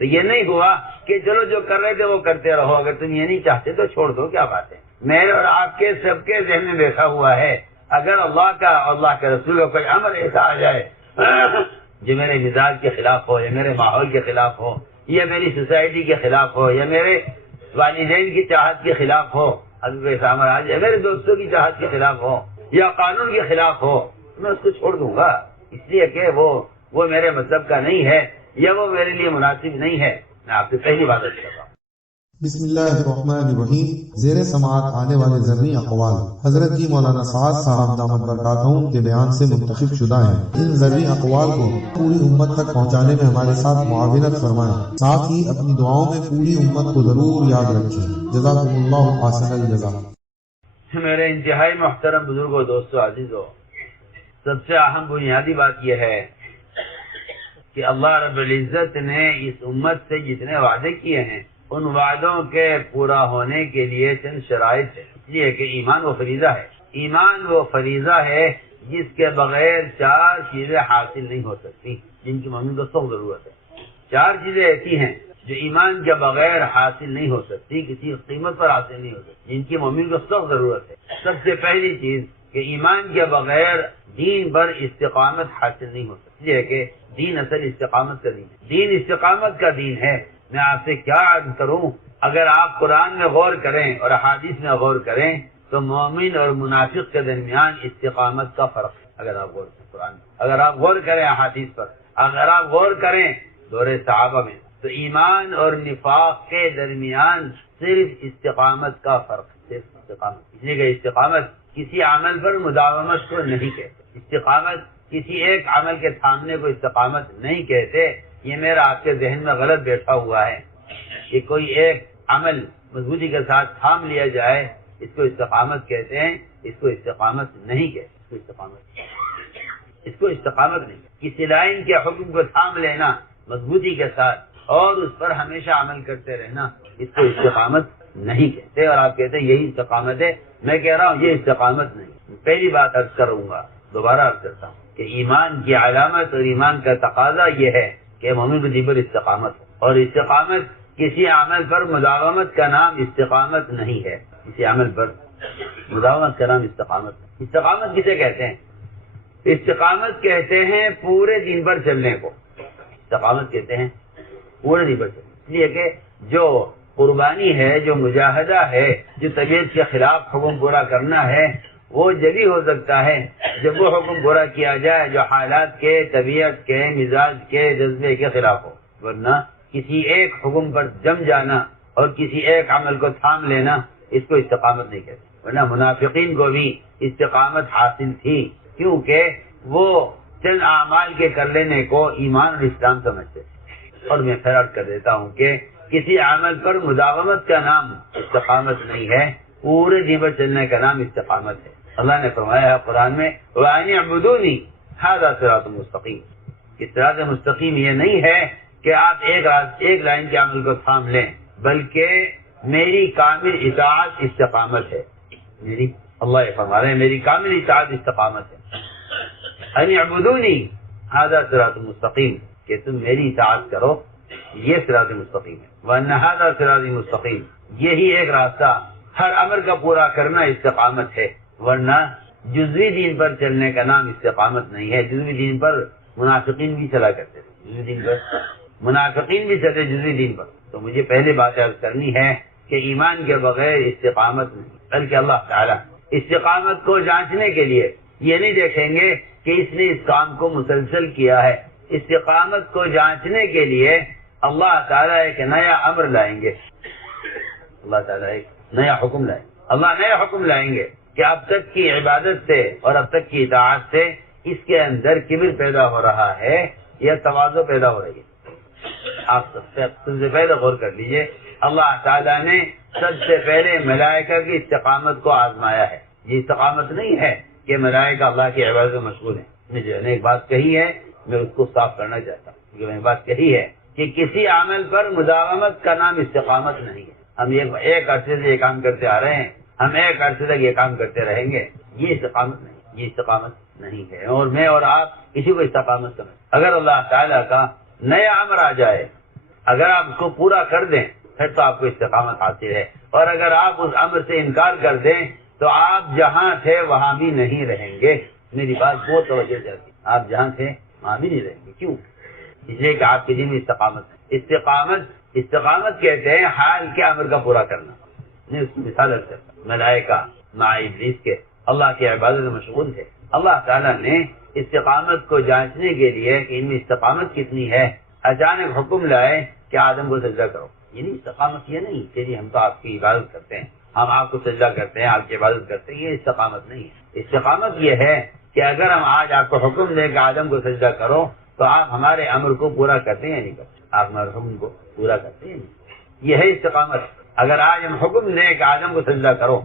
تو یہ نہیں ہوا کہ چلو جو کر رہے تھے وہ کرتے رہو، اگر تم یہ نہیں چاہتے تو چھوڑ دو، کیا بات ہے۔ میرے اور آپ کے سب کے ذہن میں بیٹھا ہوا ہے، اگر اللہ کا اور اللہ کے رسول کا کوئی امر ایسا آ جائے جو میرے مزاج کے خلاف ہو، یا میرے ماحول کے خلاف ہو، یا میری سوسائٹی کے خلاف ہو، یا میرے والدین کی چاہت کے خلاف ہو، اگر ایسا امر آ جائے میرے دوستوں کی چاہت کے خلاف ہو یا قانون کے خلاف ہو، میں اس کو چھوڑ دوں گا، اس لیے کہ وہ میرے مذہب کا نہیں ہے یا وہ میرے لیے مناسب نہیں ہے۔ میں آپ سے پہلی بات کر رہا ہوں۔ بسم اللہ الرحمن الرحیم۔ زیر سماعت آنے والے ذرنی اقوال حضرت جی مولانا سعد صاحب دامت برکاتہم کے بیان سے منتخب شدہ ہیں۔ ان ذرنی اقوال کو پوری امت تک پہنچانے میں ہمارے ساتھ معاونت فرمائیں، ساتھ ہی اپنی دعاؤں میں پوری امت کو ضرور یاد رکھیں۔ جزاکم اللہ احسن الجزا۔ میرے انتہائی محترم بزرگوں، دوستوں، عزیزوں، سب سے اہم بنیادی بات یہ ہے کہ اللہ رب العزت نے اس امت سے جتنے وعدے کیے ہیں ان وعدوں کے پورا ہونے کے لیے چند شرائط ہے، اس لیے کہ ایمان وہ فریضہ ہے۔ ایمان وہ فریضہ ہے جس کے بغیر 4 چیزیں حاصل نہیں ہو سکتی، جن کی مومن کو سخت ضرورت ہے۔ 4 چیزیں ایسی ہیں جو ایمان کے بغیر حاصل نہیں ہو سکتی، کسی قیمت پر حاصل نہیں ہو سکتی، جن کی مومن کو سخت ضرورت ہے۔ سب سے پہلی چیز کہ ایمان کے بغیر دین پر استقامت حاصل نہیں ہو سکتی، اس لیے کہ دین اصل استقامت کا دین ہے، دین استقامت کا دین ہے۔ میں آپ سے کیا عرض کروں، اگر آپ قرآن میں غور کریں اور احادیث میں غور کریں تو مومن اور منافق کے درمیان استقامت کا فرق ہے۔ اگر آپ غور کریں قرآن میں، اگر آپ غور کریں احادیث پر، اگر آپ غور کریں دور صحابہ میں، تو ایمان اور نفاق کے درمیان صرف استقامت کا فرق ہے، صرف استقامت۔ اس لیے کہ استقامت کسی عمل پر مداومت کو نہیں کہتے، استقامت کسی ایک عمل کے تھامنے کو استقامت نہیں کہتے۔ یہ میرا آپ کے ذہن میں غلط بیٹھا ہوا ہے کہ کوئی ایک عمل مضبوطی کے ساتھ تھام لیا جائے اس کو استقامت کہتے ہیں، اس کو استقامت نہیں کہتے، اس کو استقامت نہیں کہتے۔ کسی لائن کے حکم کو تھام لینا مضبوطی کے ساتھ اور اس پر ہمیشہ عمل کرتے رہنا، اس کو استقامت نہیں کہتے، اور آپ کہتے ہیں یہی استقامت ہے۔ میں کہہ رہا ہوں یہ استقامت نہیں۔ پہلی بات عرض کروں گا، دوبارہ عرض کرتا ہوں کہ ایمان کی علامت اور ایمان کا تقاضا یہ ہے کہ مومن کو دین پر استقامت ہو، اور استقامت کسی عمل پر مداومت کا نام استقامت نہیں ہے، کسی عمل پر مداومت کا نام استقامت نہیں۔ استقامت کسے کہتے ہیں؟ استقامت کہتے ہیں پورے دین پر چلنے کو، استقامت کہتے ہیں پورے دین پر چلنے، اس لیے کہ جو قربانی ہے، جو مجاہدہ ہے، جو طبیعت کے خلاف حکم پورا کرنا ہے، وہ جبھی ہو سکتا ہے جب وہ حکم پورا کیا جائے جو حالات کے، طبیعت کے، مزاج کے، جذبے کے خلاف ہو، ورنہ کسی ایک حکم پر جم جانا اور کسی ایک عمل کو تھام لینا اس کو استقامت نہیں کہتے۔ ورنہ منافقین کو بھی استقامت حاصل تھی، کیونکہ وہ چند اعمال کے کر لینے کو ایمان اور اسلام سمجھتے تھے۔ اور میں خیال کر دیتا ہوں کہ کسی عمل پر مداومت کا نام استقامت نہیں ہے، پورے دین پر چلنے کا نام استقامت ہے۔ اللہ نے فرمایا ہے قرآن میں وَأَنِ اعْبُدُونِي هَذَا صِرَاطٌ مُسْتَقِيمٌ، کہ صراط مستقیم یہ نہیں ہے کہ آپ ایک لائن کے عمل کو تھام لیں، بلکہ میری کامل اطاعت استقامت ہے۔ اللہ یہ فرما رہے ہیں میری کامل اطاعت استقامت ہے۔ أَنِ اعْبُدُونِي هَذَا صِرَاطٌ مُسْتَقِيمٌ، کہ تم میری اطاعت کرو، یہ صراط مستقیم ہے۔ وَأَنَّ هَذَا صِرَاطِ مُسْتَقِيمٌ، یہی ایک راستہ، ہر امر کا پورا کرنا استقامت ہے، ورنہ جزوی دین پر چلنے کا نام استقامت نہیں ہے۔ جزوی دین پر منافقین بھی چلا کرتے تھے، جزوی دین پر منافقین بھی چلتے جزوی دین پر۔ تو مجھے پہلے بات عرض کرنی ہے کہ ایمان کے بغیر استقامت نہیں، بلکہ اللہ تعالیٰ استقامت کو جانچنے کے لیے یہ نہیں دیکھیں گے کہ اس نے اس کام کو مسلسل کیا ہے، استقامت کو جانچنے کے لیے اللہ تعالیٰ ایک نیا امر لائیں گے، اللہ تعالیٰ ایک نیا حکم لائیں گے، اللہ نیا حکم لائیں گے کہ اب تک کی عبادت سے اور اب تک کی اطاعت سے اس کے اندر کبر پیدا ہو رہا ہے یا تواضع پیدا ہو رہی ہے۔ آپ سب سے پہلے غور کر لیجئے، اللہ تعالیٰ نے سب سے پہلے ملائکہ کی استقامت کو آزمایا ہے۔ یہ استقامت نہیں ہے کہ ملائکہ اللہ کی عبادت میں مشغول ہیں۔ میں جو نے ایک بات کہی ہے میں اس کو صاف کرنا چاہتا ہوں، کیونکہ میں نے بات کہی ہے کہ کسی عمل پر مداومت کا نام استقامت نہیں ہے۔ ہم ایک عرصے سے یہ کام کرتے آ رہے ہیں، ہم ایک عرصے تک یہ کام کرتے رہیں گے، یہ استقامت نہیں، یہ استقامت نہیں ہے۔ اور میں اور آپ کسی کو استقامت سمجھ، اگر اللہ تعالیٰ کا نیا امر آ جائے اگر آپ اس کو پورا کر دیں پھر تو آپ کو استقامت حاصل ہے، اور اگر آپ اس امر سے انکار کر دیں تو آپ جہاں تھے وہاں بھی نہیں رہیں گے۔ میری بات بہت توجہ چاہتی، آپ جہاں تھے وہاں بھی نہیں رہیں گے۔ کیوں؟ اس لیے کہ آپ کے دین میں استقامت ہے۔ استقامت کہتے ہیں حال کے امر کا پورا کرنا۔ میں اس کی مثال رکھ سکتا، ملائکہ مع ابلیس کے اللہ کی عبادت میں مشغول تھے، اللہ تعالیٰ نے استقامت کو جانچنے کے لیے کہ ان میں استقامت کتنی ہے اچانک حکم لائے کہ آدم کو سجدہ کرو۔ یعنی استقامت یہ نہیں کہ جی ہم تو آپ کی عبادت کرتے ہیں، ہم آپ کو سجدہ کرتے ہیں، آپ کی عبادت کرتے ہیں، یہ استقامت نہیں ہے۔ استقامت یہ ہے کہ اگر ہم آج آپ کو حکم دیں کہ آدم کو سجدہ کرو تو آپ ہمارے امر کو پورا کرتے ہیں یا نہیں کرتے؟ آپ ہمارے حکم کو پورا کرتے ہیں یا نہیں؟ یہ ہے استقامت۔ اگر آج ہم حکم دیں کہ آدم کو سجدہ کرو،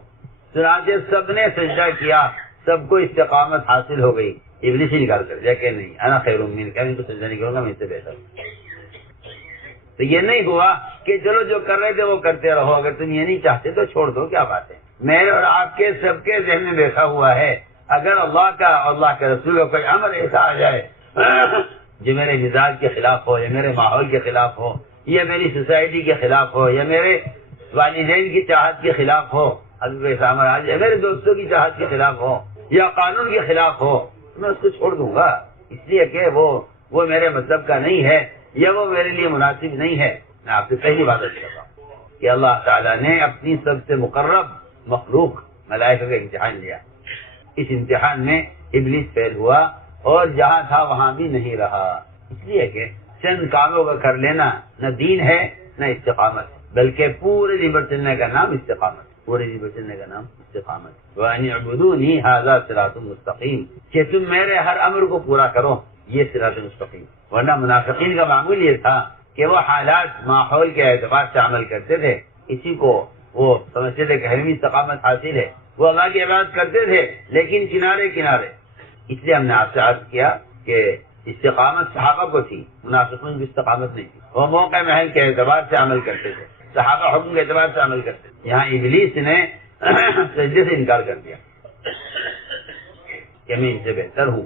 چنانچہ سب نے سجدہ کیا، سب کو استقامت حاصل ہو گئی، ابلیس ہی نکال کر دیا کہ نہیں انا خیر من کہ میں تو سجدہ نہیں کروں گا، میں اس سے بہتر ہوں۔ تو یہ نہیں ہوا کہ چلو جو کر رہے تھے وہ کرتے رہو، اگر تم یہ نہیں چاہتے تو چھوڑ دو، کیا بات ہے۔ میرے اور آپ کے سب کے ذہن میں بیٹھا ہوا ہے اگر اللہ کا اور اللہ کے رسول کا کوئی امر ایسا آ جائے جو میرے مزاج کے خلاف ہو یا میرے ماحول کے خلاف ہو یا میری سوسائٹی کے خلاف ہو یا میرے والدین کی چاہت کے خلاف ہو، اگر ایسا امر آ جائے میرے دوستوں کی چاہت کے خلاف ہو یا قانون کے خلاف ہو، میں اس کو چھوڑ دوں گا، اس لیے کہ وہ میرے مطلب کا نہیں ہے یا وہ میرے لیے مناسب نہیں ہے۔ میں آپ سے پہلی بات کر رہا ہوں کہ اللہ تعالیٰ نے اپنی سب سے مقرب مخلوق ملائکہ کا امتحان لیا، اس امتحان میں ابلیس فیل ہوا اور جہاں تھا وہاں بھی نہیں رہا، اس لیے کہ چند کاموں کا کر لینا نہ دین ہے نہ استقامت، بلکہ پورے دن پر چلنے کا نام استقامت، پورے دن پر چلنے کا نام استقامت۔ وَأَنِ اعْبُدُونِي هَذَا صِرَاطٌ مُسْتَقِيمٌ، کہ تم میرے ہر امر کو پورا کرو، یہ صراط مستقیم۔ ورنہ منافقین کا معمول یہ تھا کہ وہ حالات ماحول کے اعتبار سے عمل کرتے تھے، اسی کو وہ سمجھتے تھے کہ ہمیں استقامت حاصل ہے، وہ اللہ کی عبادت کرتے تھے لیکن کنارے کنارے۔ اس لیے ہم نے آپ سے عرض کیا کہ استقامت صحابہ کو تھی، منافقین کی استقامت نہیں تھی، وہ موقع محل کے اعتبار سے عمل کرتے تھے، صحابہ حکم کے اعتبار سے عمل کرتے تھے۔ یہاں ابلیس نے سجدے سے انکار کر دیا کہ میں ان سے بہتر ہوں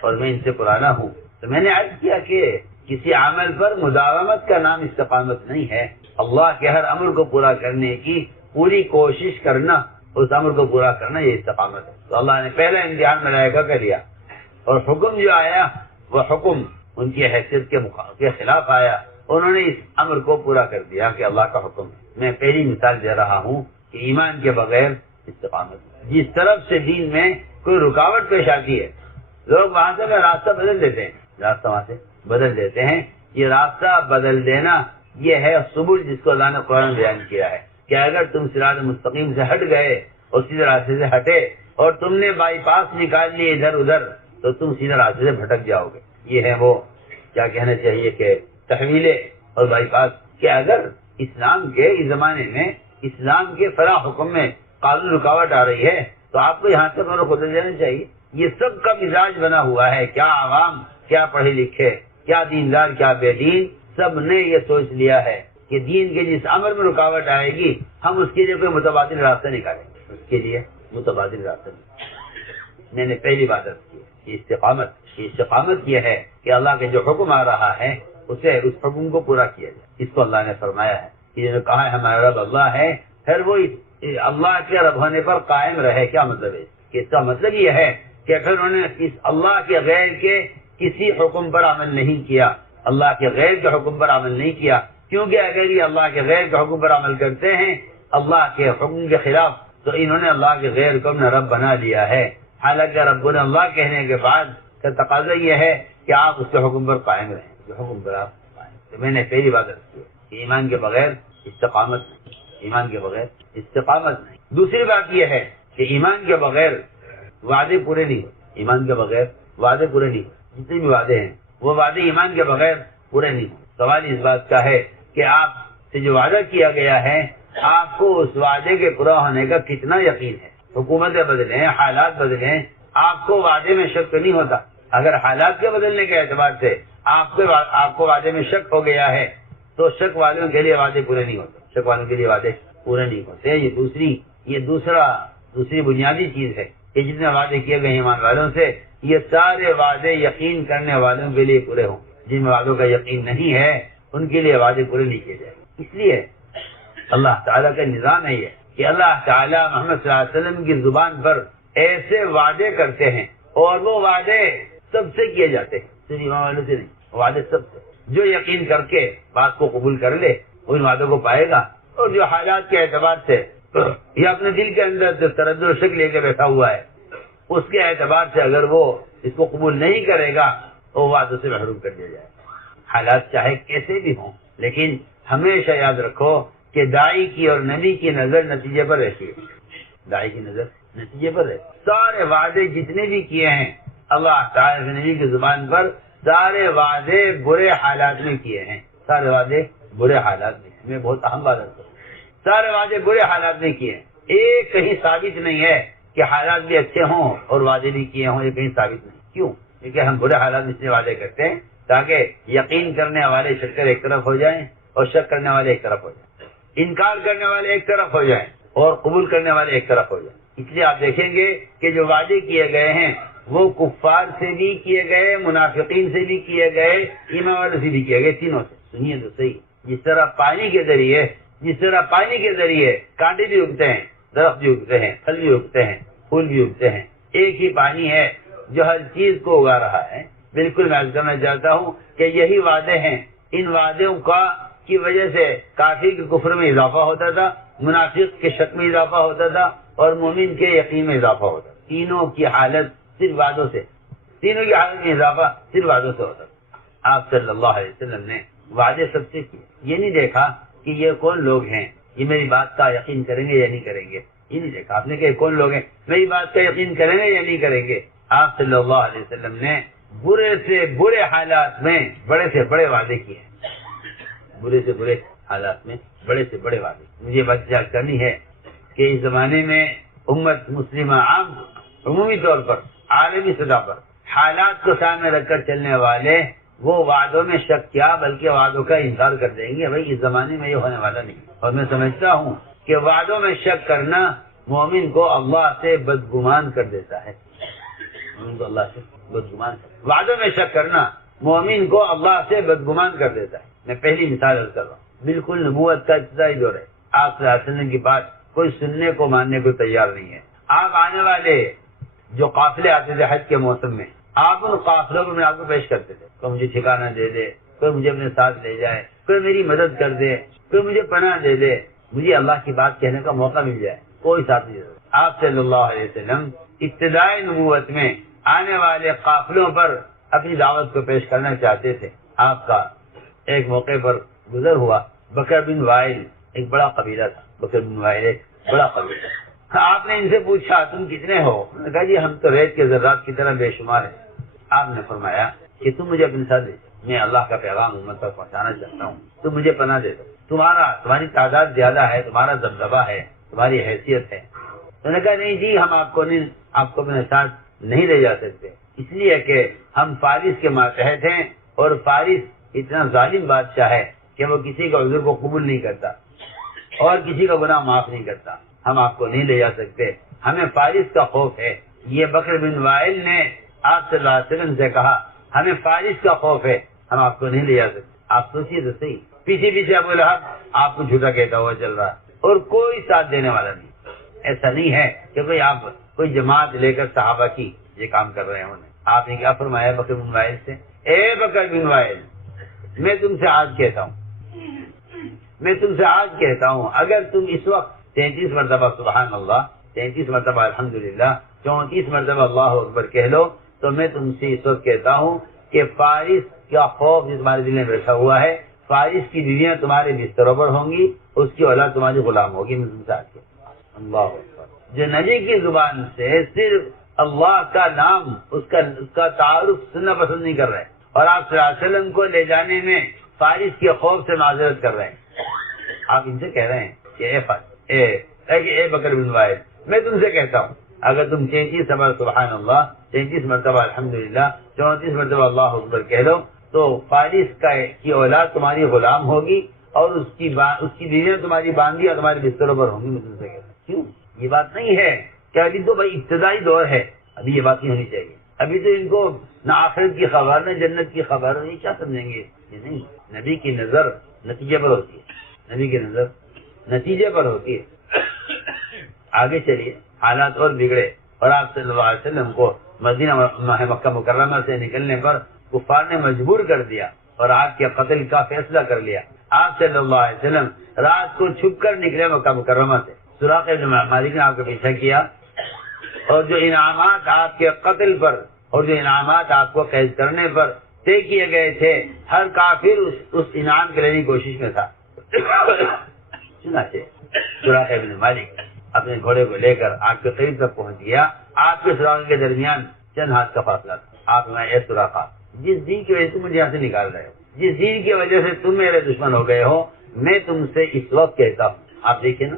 اور میں ان سے پرانا ہوں۔ تو میں نے عرض کیا کہ کسی عمل پر مداومت کا نام استقامت نہیں ہے، اللہ کے ہر امر کو پورا کرنے کی پوری کوشش کرنا، اس امر کو پورا کرنا، یہ استقامت ہے۔ تو اللہ نے پہلا امتحان ملائکہ کا لیا اور حکم جو آیا وہ حکم ان کی حیثیت کے خلاف آیا، انہوں نے اس امر کو پورا کر دیا کہ اللہ کا حکم ہے۔ میں پہلی مثال دے رہا ہوں کہ ایمان کے بغیر استقامت، جس طرف سے دین میں کوئی رکاوٹ پیش آتی ہے لوگ وہاں سے راستہ بدل دیتے ہیں، راستہ وہاں سے بدل دیتے ہیں۔ یہ راستہ بدل دینا یہ ہے سبل، جس کو اللہ نے قرآن میں بیان کیا ہے کہ اگر تم صراط مستقیم سے ہٹ گئے اور سیدھے راستے سے ہٹے اور تم نے بائی پاس نکال لیے ادھر ادھر تو تم سیدھے راستے سے بھٹک جاؤ گے۔ یہ ہے وہ کیا کہنا چاہیے کہ تحویلیں اور بائی پاس، کہ اگر اسلام کے اس زمانے میں اسلام کے فلاں حکم میں قانون رکاوٹ آ رہی ہے تو آپ کو یہاں سے خود دینا چاہیے۔ یہ سب کا مزاج بنا ہوا ہے، کیا عوام، کیا پڑھے لکھے، کیا دیندار، کیا بے دین، سب نے یہ سوچ لیا ہے کہ دین کے جس عمل میں رکاوٹ آئے گی ہم اس کے لیے کوئی متبادل راستہ نکالیں گے، اس کے لیے متبادل راستہ نکالیں۔ میں نے پہلی بات کی کہ استقامت یہ ہے کہ اللہ کے جو حکم آ رہا ہے اسے اس حکم کو پورا کیا جائے۔ اس کو اللہ نے فرمایا ہے کہ جو کہا ہے ہمارا رب اللہ ہے، پھر وہ اللہ کے رب ہونے پر قائم رہے۔ کیا مطلب ہے کہ اس کا مطلب یہ ہے کہ پھر انہوں نے اس اللہ کے غیر کے کسی حکم پر عمل نہیں کیا، اللہ کے غیر کے حکم پر عمل نہیں کیا، کیونکہ اگر یہ اللہ کے غیر کے حکم پر عمل کرتے ہیں اللہ کے حکم کے خلاف تو انہوں نے اللہ کے غیر کو اپنا رب بنا لیا ہے۔ حالانکہ رب نے اللہ کہنے کے بعد کا تقاضا یہ ہے کہ آپ اس کے حکم پر قائم رہیں، جو حکم پر آپ قائم۔ تو میں نے پہلی بات کی کہ ایمان کے بغیر استقامت نہیں، ایمان کے بغیر استقامت نہیں۔ دوسری بات یہ ہے کہ ایمان کے بغیر وعدے پورے نہیں ہوتے، ایمان کے بغیر وعدے پورے نہیں ہوتے، جتنے بھی وعدے ہیں وہ وعدے ایمان کے بغیر پورے نہیں ہوتے۔ سوال اس بات کا ہے کہ آپ سے جو وعدہ کیا گیا ہے آپ کو اس وعدے کے پورا ہونے کا کتنا یقین ہے۔ حکومتیں بدلیں، حالات بدلیں، آپ کو وعدے میں شک نہیں ہوتا۔ اگر حالات کے بدلنے کے اعتبار سے آپ کو وعدے میں شک ہو گیا ہے تو شک والوں کے لیے وعدے پورے نہیں ہوتے، شک والوں کے لیے وعدے پورے نہیں ہوتے۔ یہ دوسری بنیادی چیز ہے کہ جتنے وعدے کیے گئے ایمان والوں سے یہ سارے وعدے یقین کرنے والوں کے لیے پورے ہوں۔ جن وعدوں کا یقین نہیں ہے ان کے لیے وعدے پورے نہیں کیے جائیں گے۔ اس لیے اللہ تعالیٰ کا نظام ہے یہ کہ اللہ تعالیٰ محمد صلی اللہ علیہ وسلم کی زبان پر ایسے وعدے کرتے ہیں اور وہ وعدے سب سے کیے جاتے ہیں، صرف ایمان والوں سے نہیں، وعدے سب سے۔ جو یقین کر کے بات کو قبول کر لے ان وعدوں کو پائے گا، اور جو حالات کے اعتبار سے یا اپنے دل کے اندر تردد و شک لے کے بیٹھا ہوا ہے اس کے اعتبار سے اگر وہ اس کو قبول نہیں کرے گا تو وعدوں سے محروم کر دیا جائے گا۔ حالات چاہے کیسے بھی ہوں، لیکن ہمیشہ یاد رکھو کہ داعی کی اور نبی کی نظر نتیجے پر رہتی ہے۔ داعی کی نظر نتیجے پر ہے۔ سارے وعدے جتنے بھی کیے ہیں اللہ تعالی کے نبی کی زبان پر، سارے وعدے برے حالات میں کیے ہیں، سارے وعدے برے حالات میں۔ میں بہت اہم بات کرتا ہوں، سارے وعدے برے حالات میں کیے ہیں۔ ایک کہیں ثابت نہیں ہے کہ حالات بھی اچھے ہوں اور وعدے بھی کیے ہوں، یہ کہیں ثابت نہیں۔ کیوں؟ کیونکہ ہم برے حالات میں اس لیے وعدے کرتے ہیں تاکہ یقین کرنے والے شک کر ایک طرف ہو جائیں اور شک کرنے والے ایک طرف ہو جائیں، انکار کرنے والے ایک طرف ہو جائیں اور قبول کرنے والے ایک طرف ہو جائیں۔ اس لیے آپ دیکھیں گے کہ جو وعدے کیے گئے ہیں وہ کفار سے بھی کیے گئے، منافقین سے بھی کیے گئے، ایمان والوں سے بھی کیے گئے، تینوں سے۔ سنیے تو صحیح، جس طرح پانی کے ذریعے کانٹے بھی اگتے ہیں، درخت بھی اگتے ہیں، پھل بھی اگتے ہیں، پھول بھی اگتے ہیں، ایک ہی پانی ہے جو ہر چیز کو اگا رہا ہے۔ بالکل میں عرض کرنا چاہتا ہوں کہ یہی وعدے ہیں، ان وعدوں کی وجہ سے کافر کے کفر میں اضافہ ہوتا تھا، منافق کے شک میں اضافہ ہوتا تھا اور مومن کے یقین میں اضافہ ہوتا تھا۔ تینوں کی حالت صرف وعدوں سے، تینوں کی حالت میں اضافہ صرف وعدوں سے ہوتا تھا۔ آپ صلی اللہ علیہ وسلم نے وعدے سب سے کیے، یہ نہیں دیکھا کہ یہ کون لوگ ہیں، یہ میری بات کا یقین کریں گے یا نہیں کریں گے، یہ نہیں دیکھا آپ نے کہ کون لوگ ہیں میری بات کا یقین کریں گے یا نہیں کریں گے۔ آپ صلی اللہ علیہ وسلم نے برے سے برے حالات میں بڑے سے بڑے وعدے کیے ہیں، برے سے برے حالات میں بڑے سے بڑے وعدے۔ مجھے بات یاد کرنی ہے کہ اس زمانے میں امت مسلمہ عام عمومی طور پر عالمی سطح پر حالات کو سامنے رکھ کر چلنے والے وہ وعدوں میں شک کیا بلکہ وعدوں کا انکار کر دیں گے۔ بھائی اس زمانے میں یہ ہونے والا نہیں، اور میں سمجھتا ہوں کہ وعدوں میں شک کرنا مومن کو اللہ سے بدگمان کر دیتا ہے، مومن کو اللہ سے بدگمان وعدوں میں شک کرنا مومن کو اللہ سے بدگمان کر دیتا ہے۔ میں پہلی مثال عرض کر رہا ہوں، بالکل نبوت کا ابتدائی دور ہے، آپ صلی اللہ علیہ وسلم کی بات کوئی سننے کو ماننے کو تیار نہیں ہے۔ آپ آنے والے جو قافلے آتے تھے حج کے موسم میں، آپ ان قافلوں کو میں آپ کو پیش کرتے تھے، کوئی مجھے ٹھکانہ دے دے، کوئی مجھے اپنے ساتھ لے جائے، کوئی میری مدد کر دے، کوئی مجھے پناہ دے دے، مجھے اللہ کی بات کہنے کا موقع مل جائے، کوئی ساتھ نہیں دیتا۔ آپ صلی اللہ علیہ وسلم ابتدائی نبوت میں آنے والے قافلوں پر اپنی دعوت کو پیش کرنا چاہتے تھے۔ آپ کا ایک موقع پر گزر ہوا، بکر بن وائل ایک بڑا قبیلہ تھا، بکر بن وائل ایک بڑا قبیلہ تھا۔ آپ نے ان سے پوچھا تم کتنے ہو؟ انہوں نے کہا جی ہم تو ریت کے ذرات کی طرح بے شمار ہیں۔ آپ نے فرمایا کہ تم مجھے اپنے ساتھ لے جاؤ، میں اللہ کا پیغام امت تک پہنچانا چاہتا ہوں، تم مجھے پناہ دے دو، تمہاری تعداد زیادہ ہے، تمہارا دبدبہ ہے، تمہاری حیثیت ہے۔ انہوں نے کہا نہیں جی ہم آپ کو اپنے ساتھ نہیں لے جا سکتے، اس لیے کہ ہم فارس کے ماتحت ہیں اور فارس اتنا ظالم بادشاہ ہے کہ وہ کسی کا عذر کو قبول نہیں کرتا اور کسی کا گناہ معاف نہیں کرتا، ہم آپ کو نہیں لے جا سکتے، ہمیں فارس کا خوف ہے۔ یہ بکر بن وائل نے آپ صلی اللہ علیہ وسلم سے کہا ہمیں فارس کا خوف ہے، ہم آپ کو نہیں لے جا سکتے۔ آپ سوچیے تو صحیح، پیچھے ابو لہب آپ کو جھوٹا کہتا ہوا چل رہا اور کوئی ساتھ دینے والا نہیں۔ ایسا نہیں ہے کہ آپ کوئی جماعت لے کر صحابہ کی یہ کام کر رہے ہیں۔ آپ نے کیا فرمایا بکر بن وائل سے؟ اے بکر بن وائل، میں تم سے آج کہتا ہوں اگر تم اس وقت 33 مرتبہ سبحان اللہ، 33 مرتبہ الحمدللہ، 34 مرتبہ اللہ اکبر کہہ لو تو میں تم سے اس وقت کہتا ہوں کہ فارس کا خوف جو تمہارے دل میں بیٹھا ہوا ہے، فارس کی بیویاں تمہارے بستروں پر ہوں گی، اس کی اولاد تمہاری غلام ہوگی۔ میں تم سے آج کہتا ہوں اللہ اکبر، جو نبی کی زبان سے صرف اللہ کا نام اس کا تعارف سننا پسند نہیں کر رہے اور آپ صلی اللہ علیہ وسلم کو لے جانے میں فارس کے خوف سے معذرت کر رہے ہیں، آپ ان سے کہہ رہے ہیں کہ اے بکر بن وائل، میں تم سے کہتا ہوں اگر تم 33 مرتبہ سبحان اللہ، 33 مرتبہ الحمدللہ، 34 مرتبہ اللہ اکبر کہہ لو تو فارس کی اولاد تمہاری غلام ہوگی اور اس کی بیویاں تمہاری باندھی اور تمہارے بستروں پر ہوں گی۔ میں تم سے کہتا ہوں کیوں؟ یہ بات نہیں ہے کہ ابھی تو بھائی ابتدائی دور ہے، ابھی یہ بات نہیں ہونی چاہیے، ابھی تو ان کو نہ آخرت کی خبر نہ جنت کی خبر، یہ کیا سمجھیں گے؟ یہ نہیں، نبی کی نظر نتیجے پر ہوتی ہے، نبی کی نظر نتیجے پر ہوتی ہے۔ آگے چلیے، حالات اور بگڑے اور آپ صلی اللہ علیہ وسلم کو مدینہ مکہ مکرمہ سے نکلنے پر کفار نے مجبور کر دیا اور آپ کے قتل کا فیصلہ کر لیا۔ آپ صلی اللہ علیہ وسلم رات کو چھپ کر نکلے مکہ مکرمہ سے، سراقہ بن مالک نے آپ کا پیچھا کیا، اور جو انعامات آپ کے قتل پر اور جو انعامات آپ کو قید کرنے پر طے کیے گئے تھے، ہر کافر اس انعام کے لینے کی کوشش میں تھا۔ چنانچہ سراقہ بن مالک اپنے گھوڑے کو لے کر آپ کے قریب تک پہنچ گیا۔ آپ کے سراقہ کے درمیان چند ہاتھ کا فاصلہ تھا۔ آپ میں اے سراقہ، جس دین کی وجہ سے مجھے یہاں سے نکال رہے ہو، جس دین کی وجہ سے تم میرے دشمن ہو گئے ہو، میں تم سے اس وقت کہتا ہوں۔ آپ دیکھیں نا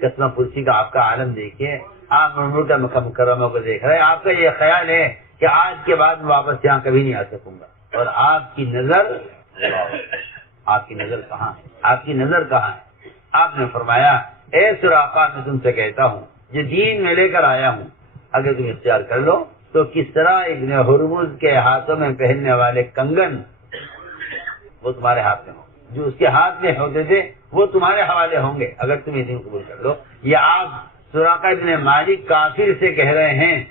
قسمہ پرسی کا آپ کا عالم دیکھیے، آپ مڑ کر مکہ مکرمہ کو دیکھ رہے ہیں، آپ کا یہ خیال ہے کہ آج کے بعد میں واپس یہاں کبھی نہیں آ سکوں گا، اور آپ کی نظر کہاں ہے؟ آپ کی نظر کہاں ہے؟ آپ نے فرمایا اے سراقہ، میں تم سے کہتا ہوں جو دین میں لے کر آیا ہوں، اگر تم اختیار کر لو تو کس طرح ابن ہرمز کے ہاتھوں میں پہننے والے کنگن وہ تمہارے ہاتھ میں ہوں، جو اس کے ہاتھ میں ہوتے تھے وہ تمہارے حوالے ہوں گے اگر تم یہ دین قبول کر لو۔ یا آپ سراقہ ابن مالک کافر سے کہہ رہے ہیں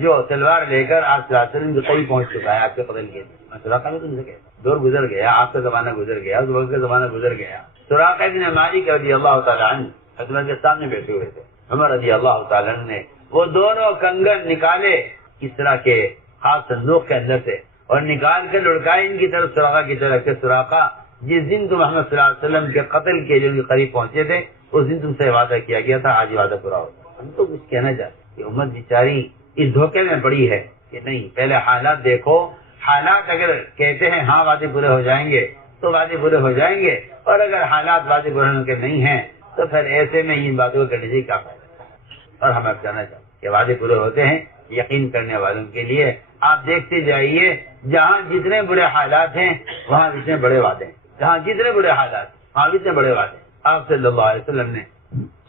جو تلوار لے کر آپ صلی اللہ علیہ وسلم کے قریب پہنچ چکا ہے آپ کے قتل کے لیے۔ میں سراقہ میں تم سے کہتا، دور گزر گیا، آپ کا زمانہ گزر گیا، اس وقت کا زمانہ گزر گیا۔ سراقہ ابن مالک رضی اللہ تعالیٰ عنہ حضرت کے سامنے بیٹھے ہوئے تھے، عمر رضی اللہ تعالیٰ عنہ نے وہ دونوں کنگن نکالے اس طرح کے خاص صندوق کے اندر سے اور نکال کر لڑکائے ان کی طرف سراقہ کی طرف کہ سراقہ، جس دن تم محمد صلی اللہ علیہ وسلم کے قتل کے جو ان کے قریب پہنچے تھے اس دن تم سے وعدہ کیا گیا تھا، آج وعدہ پورا ہوتا۔ ہم تو کچھ کہنا چاہتے کہ امت بیچاری اس دھوکے میں پڑی ہے کہ نہیں، پہلے حالات دیکھو، حالات اگر کہتے ہیں ہاں وعدے پورے ہو جائیں گے تو وعدے پورے ہو جائیں گے، اور اگر حالات وعدے پورے ہونے کے نہیں ہیں تو پھر ایسے میں ان باتوں کو کرنے سے کیا فائدہ۔ اور ہم اب کہنا چاہتے کہ وعدے پورے ہوتے ہیں یقین کرنے والوں کے لیے۔ آپ دیکھتے جائیے، جہاں جتنے برے حالات ہیں وہاں اتنے بڑے وعدے ہیں، جہاں جتنے برے حالات وہاں اتنے بڑے وعدے ہیں۔ آپ صلی اللہ علیہ وسلم نے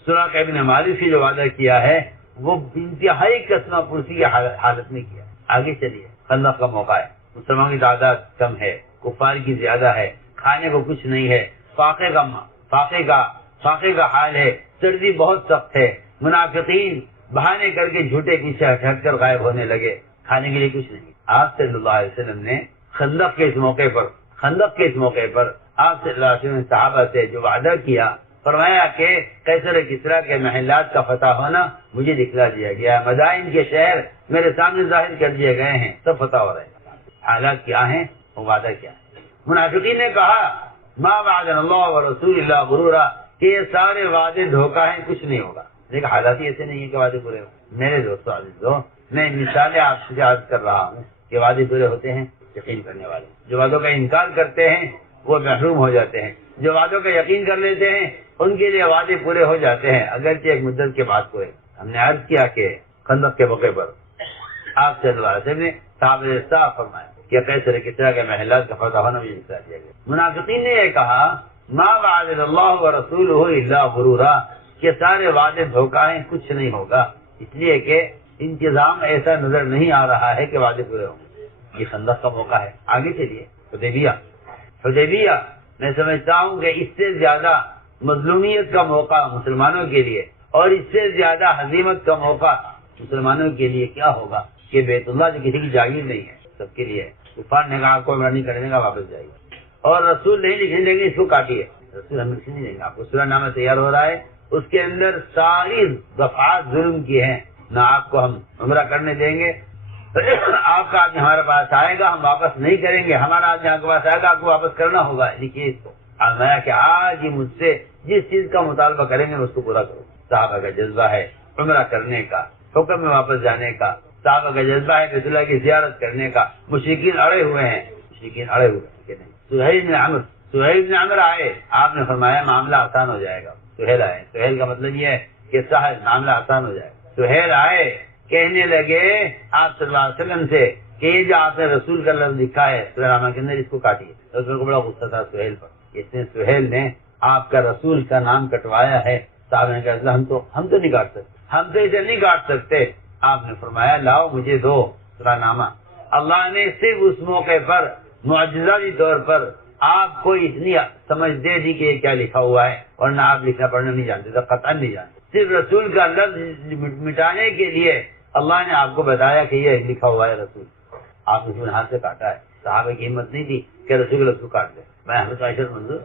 سراقہ ابن مالک سے جو وعدہ کیا ہے وہ انتہائی قسمہ پرسی کی حالت میں کیا۔ آگے چلیے، خندق کا موقع ہے، مسلمانوں کی تعداد کم ہے، کفار کی زیادہ ہے، کھانے کو کچھ نہیں ہے، فاقے کا حال ہے، سردی بہت سخت ہے، منافقین بہانے کر کے جھوٹے پیچھے ہٹ کر غائب ہونے لگے، کھانے کے لیے کچھ نہیں۔ آپ صلی اللہ علیہ وسلم نے خندق کے اس موقع پر آپ صلی اللہ علیہ وسلم نے صحابہ سے جو وعدہ کیا، فرمایا کہ قیصر کسریٰ کے محلات کا فتح ہونا مجھے دکھلا دیا گیا، مدائن کے شہر میرے سامنے ظاہر کر دیے گئے ہیں، سب فتح ہو رہے ہیں۔ حالات کیا ہیں، وہ وعدہ کیا ہے؟ منافقین نے کہا ما وعدنا اللہ ورسول اللہ غرورا، کہ یہ سارے وعدے دھوکہ ہیں، کچھ نہیں ہوگا۔ لیکن حالات ہی ایسے نہیں ہیں کہ وعدے پورے ہو۔ میرے دوستو عزیزو، میں مثالیں آپ سے عرض کر رہا ہوں کہ وعدے پورے ہوتے ہیں یقین کرنے والے، جو وعدوں کا انکار کرتے ہیں وہ محروم ہو جاتے ہیں، جو وعدوں کا یقین کر لیتے ہیں ان کے لیے وعدے پورے ہو جاتے ہیں، اگرچہ ایک مدت کے بعد ہوئے۔ ہم نے عرض کیا کہ خندق کے موقع پر آپ صلی اللہ علیہ وسلم نے صحابہ سے صاف فرمایا کہ قیصر کسریٰ کے محلات کا فتح ہونا مجھے دکھلا دیا گیا۔ منافقین نے یہ کہا ما وعدنا اللہ ورسولہ الا غرورا، کہ سارے وعدے دھوکہ ہیں، کچھ نہیں ہوگا، اس لیے کہ انتظام ایسا نظر نہیں آ رہا ہے کہ وعدے پورے ہوں گے۔ یہ خندق کا موقع ہے۔ آگے چلیے، حدیبیہ میں سمجھتا ہوں کہ اس سے زیادہ مظلومیت کا موقع مسلمانوں کے لیے اور اس سے زیادہ ہزیمت کا موقع مسلمانوں کے لیے کیا ہوگا کہ بیت اللہ جو کسی کی جاگیر نہیں ہے، سب کے لیے ہے۔ کفار نے کہا آپ کو عمرہ نہیں کرنے کا، واپس جائیے، اور رسول نہیں لکھنے دیں گے، اس کو کاٹیے۔ رسول ہم لکھنے نہیں دیں گے، آپ کو سورہ نامہ تیار ہو رہا ہے، اس کے اندر ساری دفعات ظلم کی ہیں، نہ آپ کو ہم عمرہ کرنے دیں گے، آپ کا آدمی ہمارے پاس آئے گا ہم واپس نہیں کریں گے، ہمارا آدمی آپ کے پاس آئے گا آپ کو واپس کرنا ہوگا۔ لکھیے اس کو، فرمایا کہ آج ہی مجھ سے جس چیز کا مطالبہ کریں گے اس کو پورا کرو۔ صحابہ کا جذبہ ہے عمرہ کرنے کا، حکم میں واپس جانے کا، صحابہ کا جذبہ ہے بیت اللہ کی زیارت کرنے کا۔ مشرکین اڑے ہوئے ہیں کہ نہیں۔ سہیل بن عمرو آئے، آپ نے فرمایا معاملہ آسان ہو جائے گا۔ سہیل آئے، سہیل کا مطلب یہ ہے کہ سہل، معاملہ آسان ہو جائے گا۔ سہیل آئے، کہنے لگے آپ صلی اللہ علیہ وسلم سے کہ یہ جو آپ نے رسول کا لفظ لکھا ہے سورہ نامہ کے اندر، اس کو کاٹیے۔ رسول کو بڑا غصہ تھا سہیل پر، اس نے سہیل نے آپ کا رسول کا نام کٹوایا ہے۔ صاحب نے کہا ہم تو نہیں کاٹ سکتے، ہم تو اسے نہیں کاٹ سکتے۔ آپ نے فرمایا لاؤ مجھے دو سورہ نامہ۔ اللہ نے صرف اس موقع پر معجزاتی طور پر آپ کو اتنی سمجھ دے دی کہ یہ کیا لکھا ہوا ہے، ورنہ آپ لکھنا پڑھنا نہیں جانتے تھے، قطعاً نہیں جانتے. صرف رسول کا لفظ مٹانے کے لیے اللہ نے آپ کو بتایا کہ یہ لکھا ہوا ہے رسول. آپ اس میں ہاتھ سے کاٹا ہے. صحابہ کی ہمت نہیں تھی کہ رسول کے لفظ کو کاٹ دے. میں حضرت عائشہ منظور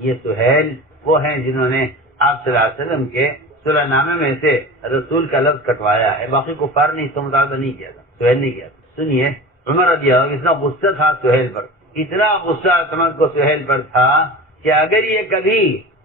یہ سہیل وہ ہیں جنہوں نے آپ صلی اللہ علیہ وسلم کے صلح نامے میں سے رسول کا لفظ کٹوایا ہے. باقی کفار نے اس کا مطالبہ نہیں کیا تھا، سہیل نہیں کیا تھا. سنیے عمر رضی اللہ عنہ اتنا غصہ تھا سہیل پر، اتنا غصہ تمام کو سہیل پر تھا کہ اگر یہ کبھی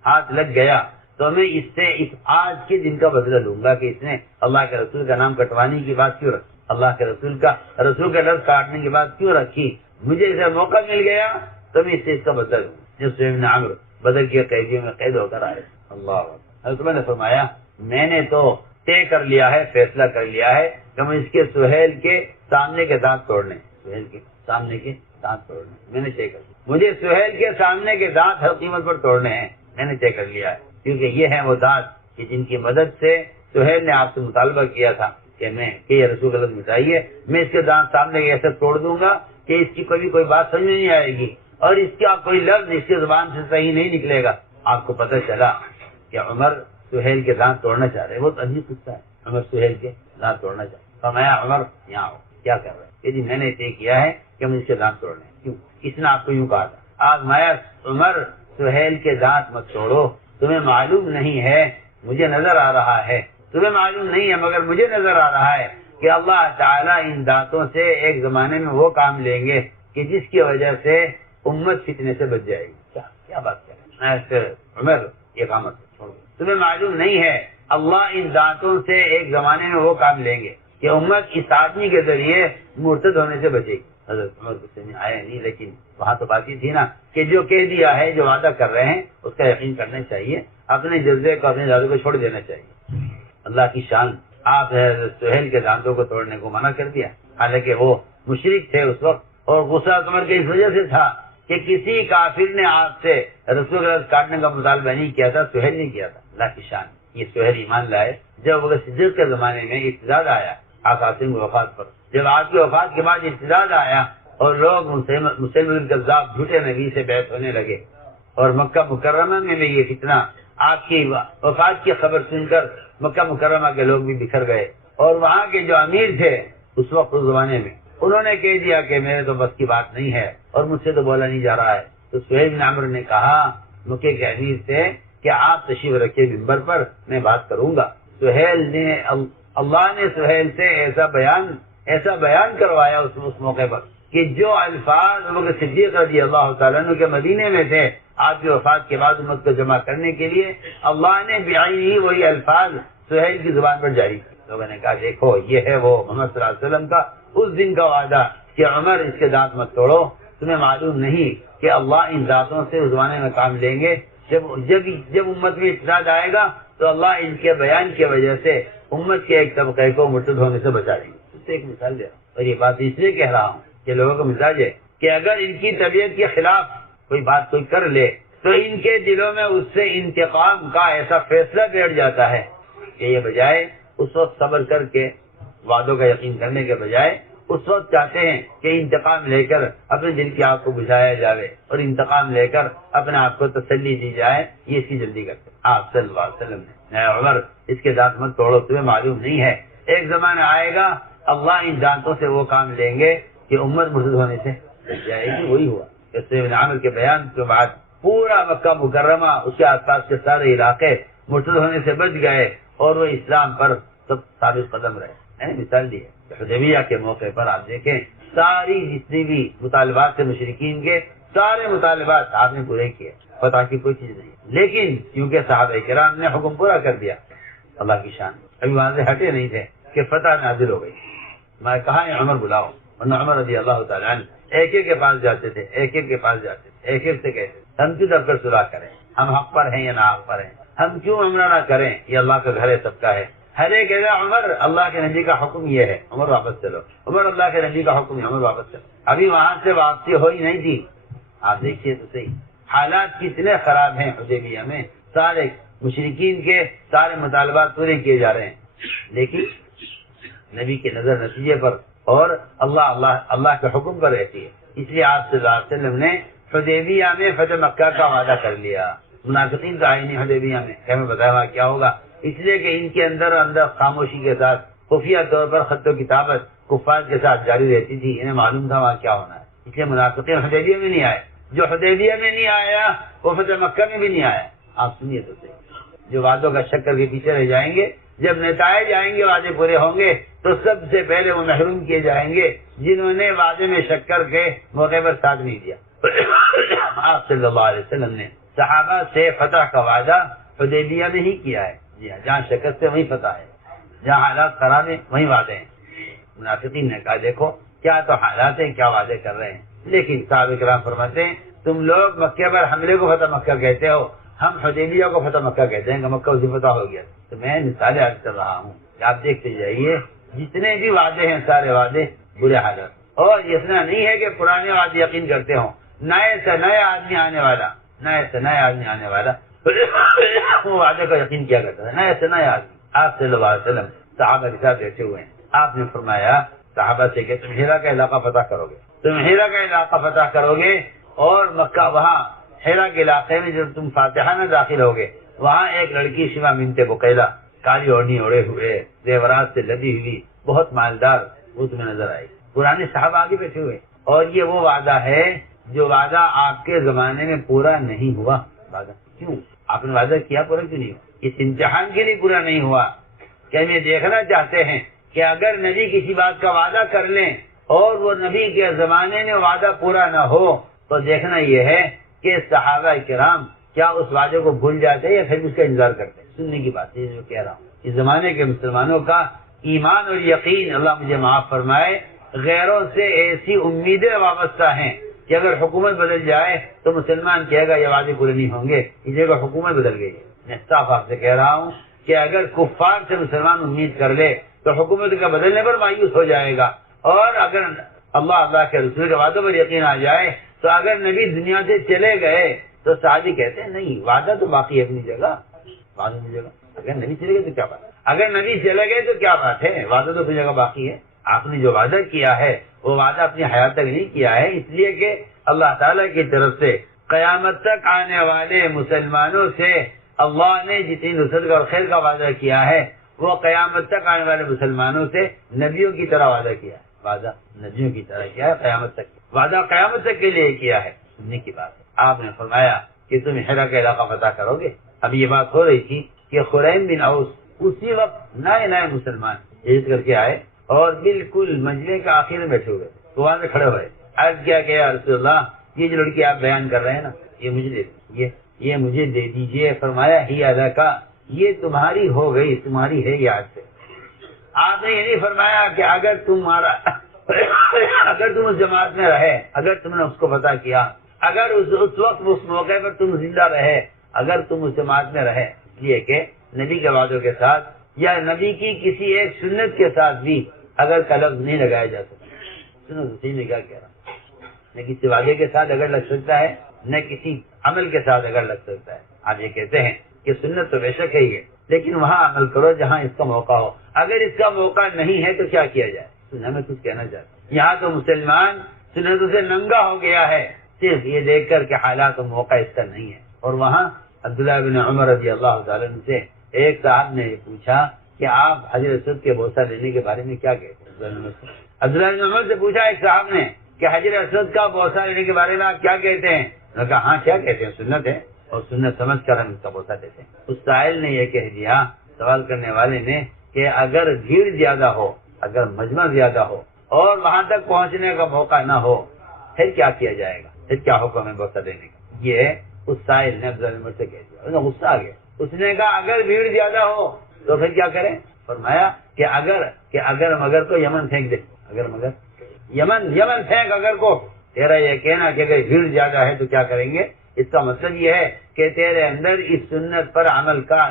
ہاتھ لگ گیا تو میں اس سے اس آج کے دن کا بدلہ لوں گا کہ اس نے اللہ کے رسول کا نام کٹوانے کی بات کیوں رکھی، اللہ کے رسول کا لفظ کاٹنے کی بات کیوں رکھی. مجھے اسے موقع مل گیا تو میں اس سے اس کا بدلہ لوں. جب سہیل بن عمرو بدر کی قیدیوں میں قید ہو کر آئے، اللہ حضرت نے فرمایا میں نے تو طے کر لیا ہے، فیصلہ کر لیا ہے کہ میں اس کے سہیل کے سامنے کے دانت توڑنے، سہیل کے سامنے کے دانت توڑنے میں نے طے کر لیا. مجھے سہیل کے سامنے کے دانت ہر قیمت پر توڑنے ہیں، میں نے طے کر لیا ہے. کیونکہ یہ ہیں وہ دانت کہ جن کی مدد سے سہیل نے آپ سے مطالبہ کیا تھا کہ یہ رسول اللہ مٹائیے. میں اس کے دانت سامنے کے ایسے توڑ دوں گا کہ اس کی کبھی کوئی بات سمجھ نہیں آئے گی اور اس کا کوئی لفظ اس کی زبان سے صحیح نہیں نکلے گا. آپ کو پتہ چلا کہ عمر سہیل کے دانت توڑنا چاہ رہے. بہت عجیب قصہ ہے. عمر سہیل کے دانت توڑنا چاہ رہے. فرمایا عمر یہاں آؤ، کیا کر رہے ہیں؟ کہ جی میں نے طے کیا ہے کہ ہم اس کے دانت توڑنے ہیں. کیوں؟ اس نے آپ کو یوں کہا تھا. آزمایا عمر سہیل کے دانت مت توڑو، تمہیں معلوم نہیں ہے مجھے نظر آ رہا ہے، تمہیں معلوم نہیں ہے مگر مجھے نظر آ رہا ہے کہ اللہ تعالیٰ ان دانتوں سے ایک زمانے میں وہ کام لیں گے کہ جس کی وجہ سے امت فتنے سے بچ جائے گی. کیا بات کریں عمر، یہ کام چھوڑو. تمہیں معلوم نہیں ہے اللہ ان دانتوں سے ایک زمانے میں وہ کام لیں گے کہ امت اس آدمی کے ذریعے مرتد ہونے سے بچے گی. حضرت عمر غصے میں آئے نہیں، لیکن وہاں تو بات ہی تھی نا کہ جو کہہ دیا ہے، جو وعدہ کر رہے ہیں اس کا یقین کرنا چاہیے، اپنے جذبے کو اپنے ارادے کو چھوڑ دینا چاہیے. اللہ کی شان، آپ سہیل کے دانتوں کو توڑنے کو منع کر دیا، حالانکہ وہ مشرک تھے اس وقت اور غصہ عمر کے اس وجہ سے تھا کہ کسی کافر نے آپ سے رسول اللہ کاٹنے کا مطالبہ نہیں کیا تھا، سہیل نہیں کیا تھا. اللہ کی شان، یہ سہیل ایمان لائے. جب وہ صدیق کے زمانے میں ابتداد آیا آقا کی وفات پر، جب آپ کی وفات کے بعد ابتداد آیا اور لوگ مسلم الکذاب جھوٹے نبی سے بیعت ہونے لگے اور مکہ مکرمہ میں بھی یہ فتنہ، آپ کی وفات کی خبر سن کر مکہ مکرمہ کے لوگ بھی بکھر گئے اور وہاں کے جو امیر تھے اس وقت اس زمانے میں انہوں نے کہہ دیا کہ میرے تو بس کی بات نہیں ہے اور مجھ سے تو بولا نہیں جا رہا ہے. تو سہیل بن عمرو نے کہا مکے کے امیر سے کہ آپ تشریف رکھیے ممبر پر، میں بات کروں گا. سہیل نے اللہ نے سہیل سے ایسا بیان کروایا اس موقع پر کہ جو الفاظ ابوبکر صدیق رضی اللہ تعالیٰ عنہ کے مدینے میں تھے آپ کی وفات کے بعد امت کو جمع کرنے کے لیے، اللہ نے بعینہ وہی الفاظ سہیل کی زبان پر جاری کی. لوگوں نے کہا دیکھو یہ ہے وہ محمد صلی اللہ علیہ وسلم کا اس دن کا وعدہ کہ عمر اس کے دانت مت توڑو. تمہیں معلوم نہیں کہ اللہ ان دانتوں سے اس زمانے میں کام لیں گے جب امت میں ابتداد آئے گا تو اللہ ان کے بیان کی وجہ سے امت کے ایک طبقے کو مرتد ہونے سے بچا لیں گے. اس سے ایک مثال دے رہا ہوں اور یہ بات اس لیے کہہ رہا ہوں کہ لوگوں کا مزاج ہے کہ اگر ان کی طبیعت کے خلاف کوئی بات کوئی کر لے تو ان کے دلوں میں اس سے انتقام کا ایسا فیصلہ بیٹھ جاتا ہے کہ یہ بجائے اس وقت صبر کر کے وعدوں کا یقین کرنے کے بجائے اس وقت چاہتے ہیں کہ انتقام لے کر اپنے دل کی آگ کو بجھایا جائے اور انتقام لے کر اپنے آپ کو تسلی دی جائے. یہ اس کی جلدی کرتے. آپ صلی اللہ علیہ وسلم نے عمر اس کے دانت مت توڑو، تمہیں معلوم نہیں ہے ایک زمانہ آئے گا اللہ ان دانتوں سے وہ کام لیں گے کہ امت مرتد ہونے سے بچ جائے گی. وہی ہوا. سہیل بن عمرو کے بیان کے بعد پورا مکہ مکرمہ اس کے آس پاس کے سارے علاقے مرتد ہونے سے بچ گئے اور وہ اسلام پر سب ثابت قدم رہے. مثال دی ہے حدیبیہ کے موقع پر آپ دیکھیں ساری جتنی بھی مطالبات سے مشرکین کے سارے مطالبات آپ نے پورے کیے، فتح کی کوئی چیز نہیں، لیکن کیونکہ صحابہ کرام نے حکم پورا کر دیا. اللہ کی شان، ابھی وہاں سے ہٹے نہیں تھے کہ فتح نازل ہو گئی. میں کہا ہے عمر بلاؤ، ورنہ عمر رضی اللہ تعالیٰ عنہ ایک کے پاس جاتے تھے، ایک کے پاس جاتے تھے، ایک سے کہتے ہم کیوں دب کر صلاح کریں، ہم حق پر ہیں یا نہ حق پر ہیں، ہم کیوں عمرہ نہ کریں، یہ اللہ کا گھر ہے، سب کا ہے. ہر ایک کہتا عمر اللہ کے نبی کا حکم یہ ہے، عمر واپس چلو، عمر اللہ کے نبی کا حکم ہے، عمر واپس چلو. ابھی وہاں سے واپسی ہوئی نہیں تھی. آپ دیکھیے تو صحیح حالات کتنے خراب ہیں. حدیبیہ میں سارے مشرکین کے سارے مطالبات پورے کیے جا رہے ہیں، لیکن نبی کے نظر نتیجے پر اور اللہ کے حکم پر رہتی ہے. اس لیے آپ صلی اللہ علیہ وسلم نے حدیبیہ میں فتح مکہ کا وعدہ کر لیا. منافقین تو آئے نہیں حدیبیہ میں، ہمیں بتایا ہوا کیا ہوگا، اس لیے کہ ان کے اندر خاموشی کے ساتھ خفیہ طور پر خط و کتابت کفار کے ساتھ جاری رہتی تھی، انہیں معلوم تھا وہاں کیا ہونا ہے، اس لیے منافقین حدیبیہ میں نہیں آئے. جو حدیبیہ میں نہیں آیا وہ فتح مکہ میں بھی نہیں آیا. آپ سنیے تو صحیح، جو وعدوں کا شک کر کے پیچھے رہ جائیں گے، جب نتائج آئیں گے، وعدے پورے ہوں گے، تو سب سے پہلے وہ محروم کیے جائیں گے جنہوں نے وعدے میں شک کر کے موقع پر ساتھ نہیں دیا. آپ صلی اللہ علیہ وسلم نے صحابہ سے فتح کا وعدہ حدیبیہ میں ہی کیا ہے. جی ہاں، جہاں شکست ہے وہیں فتح ہے، جہاں حالات خراب ہیں وہیں وعدے ہیں. منافقین نے کہا دیکھو کیا تو حالات ہیں، کیا وعدے کر رہے ہیں. لیکن صحابہ کرام فرماتے ہیں تم لوگ مکے پر حملے کو فتح مکہ کہتے ہو، ہم حدیبیہ کو فتح مکہ کہتے ہیں کہ مکہ اسی فتح ہو گیا. تو میں مثالیں عرض کر رہا ہوں کہ آپ دیکھتے جائیے جتنے بھی وعدے ہیں سارے وعدے برے حالات. اور اتنا نہیں ہے کہ پرانے وعدے یقین کرتے ہوں، نئے سے نیا آدمی آنے والا وہ وعدے کا یقین کیا کرتا ہے. نئے سے نیا آدمی آپ صلی اللہ علیہ وسلم صحابہ کے ساتھ بیٹھے ہوئے ہیں. آپ نے فرمایا صحابہ سے کہ تم ہیرا کا علاقہ فتح کرو گے اور مکہ وہاں ہیرا کے علاقے میں جب تم فاتحانہ داخل ہوگے وہاں ایک لڑکی شیوا بنت بقیلہ کالی اوڑھنی اوڑے ہوئے زیورات سے لدی ہوئی بہت مالدار وہ تمہیں نظر آئی. پرانے صحابہ آگے بیٹھے ہوئے. اور یہ وہ وعدہ ہے جو وعدہ آپ کے زمانے میں پورا نہیں ہوا. وعدہ کیوں آپ نے وعدہ کیا پورا کیوں نہیں ہوا؟ اس امتحان کے لیے پورا نہیں ہوا کہ ہم یہ دیکھنا چاہتے ہیں کہ اگر نبی کسی بات کا وعدہ کر لیں اور وہ نبی کے زمانے میں وعدہ پورا نہ ہو تو دیکھنا یہ ہے کہ صحابہ کرام کیا اس وعدے کو بھول جاتے ہیں یا پھر اس کا انتظار کرتے ہیں. سننے کی بات ہے جو کہہ رہا ہوں. اس زمانے کے مسلمانوں کا ایمان اور یقین، اللہ مجھے معاف فرمائے، غیروں سے ایسی امیدیں وابستہ ہیں کہ اگر حکومت بدل جائے تو مسلمان کہے گا یہ وعدے پورے نہیں ہوں گے، اس جگہ حکومت بدل گئی. میں صاف آپ سے کہہ رہا ہوں کہ اگر کفار سے مسلمان امید کر لے تو حکومت کا بدلنے پر مایوس ہو جائے گا. اور اگر اللہ کے رسول کے وعدوں پر یقین آ جائے تو اگر نبی دنیا سے چلے گئے تو صحابی کہتے ہیں نہیں وعدہ تو باقی ہے اپنی جگہ. اگر نبی چلے گئے تو کیا بات ہے، اگر نبی چلے گئے تو کیا بات ہے، وعدہ تو اپنی جگہ باقی ہے. آپ نے جو وعدہ کیا ہے وہ وعدہ اپنی حیات تک نہیں کیا ہے، اس لیے کہ اللہ تعالیٰ کی طرف سے قیامت تک آنے والے مسلمانوں سے اللہ نے جتنی نصرت اور خیر کا وعدہ کیا ہے وہ قیامت تک آنے والے مسلمانوں سے نبیوں کی طرح وعدہ کیا ہے. وعدہ نبیوں کی طرح کیا ہے، قیامت تک وعدہ قیامت تک کے لیے کیا ہے. سننے کی بات ہے. آپ نے فرمایا کہ تم ہیرا کا علاقہ فتح کرو گے. اب یہ بات ہو رہی تھی کہ خریم بن اوس اسی وقت نئے مسلمان ہجرت کر کے آئے اور بالکل مجمع کے آخر میں بیٹھے ہوئے تو وہاں سے کھڑے ہوئے. عرض کیا کہ یا رسول اللہ یہ جو لڑکی آپ بیان کر رہے ہیں نا یہ مجھے دے دیجئے. فرمایا ہی ادا کا یہ تمہاری ہو گئی، تمہاری ہے یاد سے. آپ نے یہ نہیں فرمایا کہ اگر تم اس جماعت میں رہے، اگر تم نے اس کو فتح کیا، اگر اس وقت اس موقع پر تم زندہ رہے، اگر تم اس جماعت میں رہے. اس لیے کہ نبی کے وعدوں کے ساتھ یا نبی کی کسی ایک سنت کے ساتھ بھی اگر کا لفظ نہیں لگایا جا سکتا. سنو تو میں کیا کہہ رہا ہوں، نہ کسی وعدے کے ساتھ اگر لگ سکتا ہے نہ کسی عمل کے ساتھ اگر لگ سکتا ہے. آپ یہ کہتے ہیں کہ سنت تو بے شک ہے یہ، لیکن وہاں عمل کرو جہاں اس کا موقع ہو. اگر اس کا موقع نہیں ہے تو کیا کیا جائے؟ میں کچھ کہنا چاہتا ہوں. یہاں تو مسلمان سنتوں سے ننگا ہو گیا ہے صرف یہ دیکھ کر کہ حالات و موقع اس کا نہیں ہے. اور وہاں عبداللہ بن عمر رضی اللہ تعالیٰ عنہ سے ایک صاحب نے پوچھا کہ آپ حجر اسود کے بوسہ لینے کے بارے میں کیا کہتے ہیں؟ عبداللہ بن عمر سے پوچھا ایک صاحب نے کہ حجر اسود کا بوسہ لینے کے بارے میں آپ کیا کہتے ہیں؟ انہوں نے کہا ہاں کیا کہتے ہیں، سنت ہے اور سنت سمجھ کر ہم اس کا بوسہ دیتے ہیں. اس سائل نے یہ کہہ دیا، سوال کرنے والے نے، کہ اگر بھیڑ زیادہ ہو، اگر مجمع زیادہ ہو اور وہاں تک پہنچنے کا موقع نہ ہو پھر کیا کیا جائے گا، پھر کیا حکم ہے بوسہ دینے کا؟ یہ اس سائل نے عبداللہ بن عمر سے کہہ دیا. انہیں غصہ آ گیا. اس نے کہا اگر بھیڑ زیادہ ہو تو پھر کیا کریں؟ فرمایا کہ اگر مگر کو یمن پھینک دے. اگر مگر یمن پھینک اگر کو. تیرا یہ کہنا کہ اگر بھیڑ زیادہ ہے تو کیا کریں گے، اس کا مطلب یہ ہے کہ تیرے اندر اس سنت پر عمل کا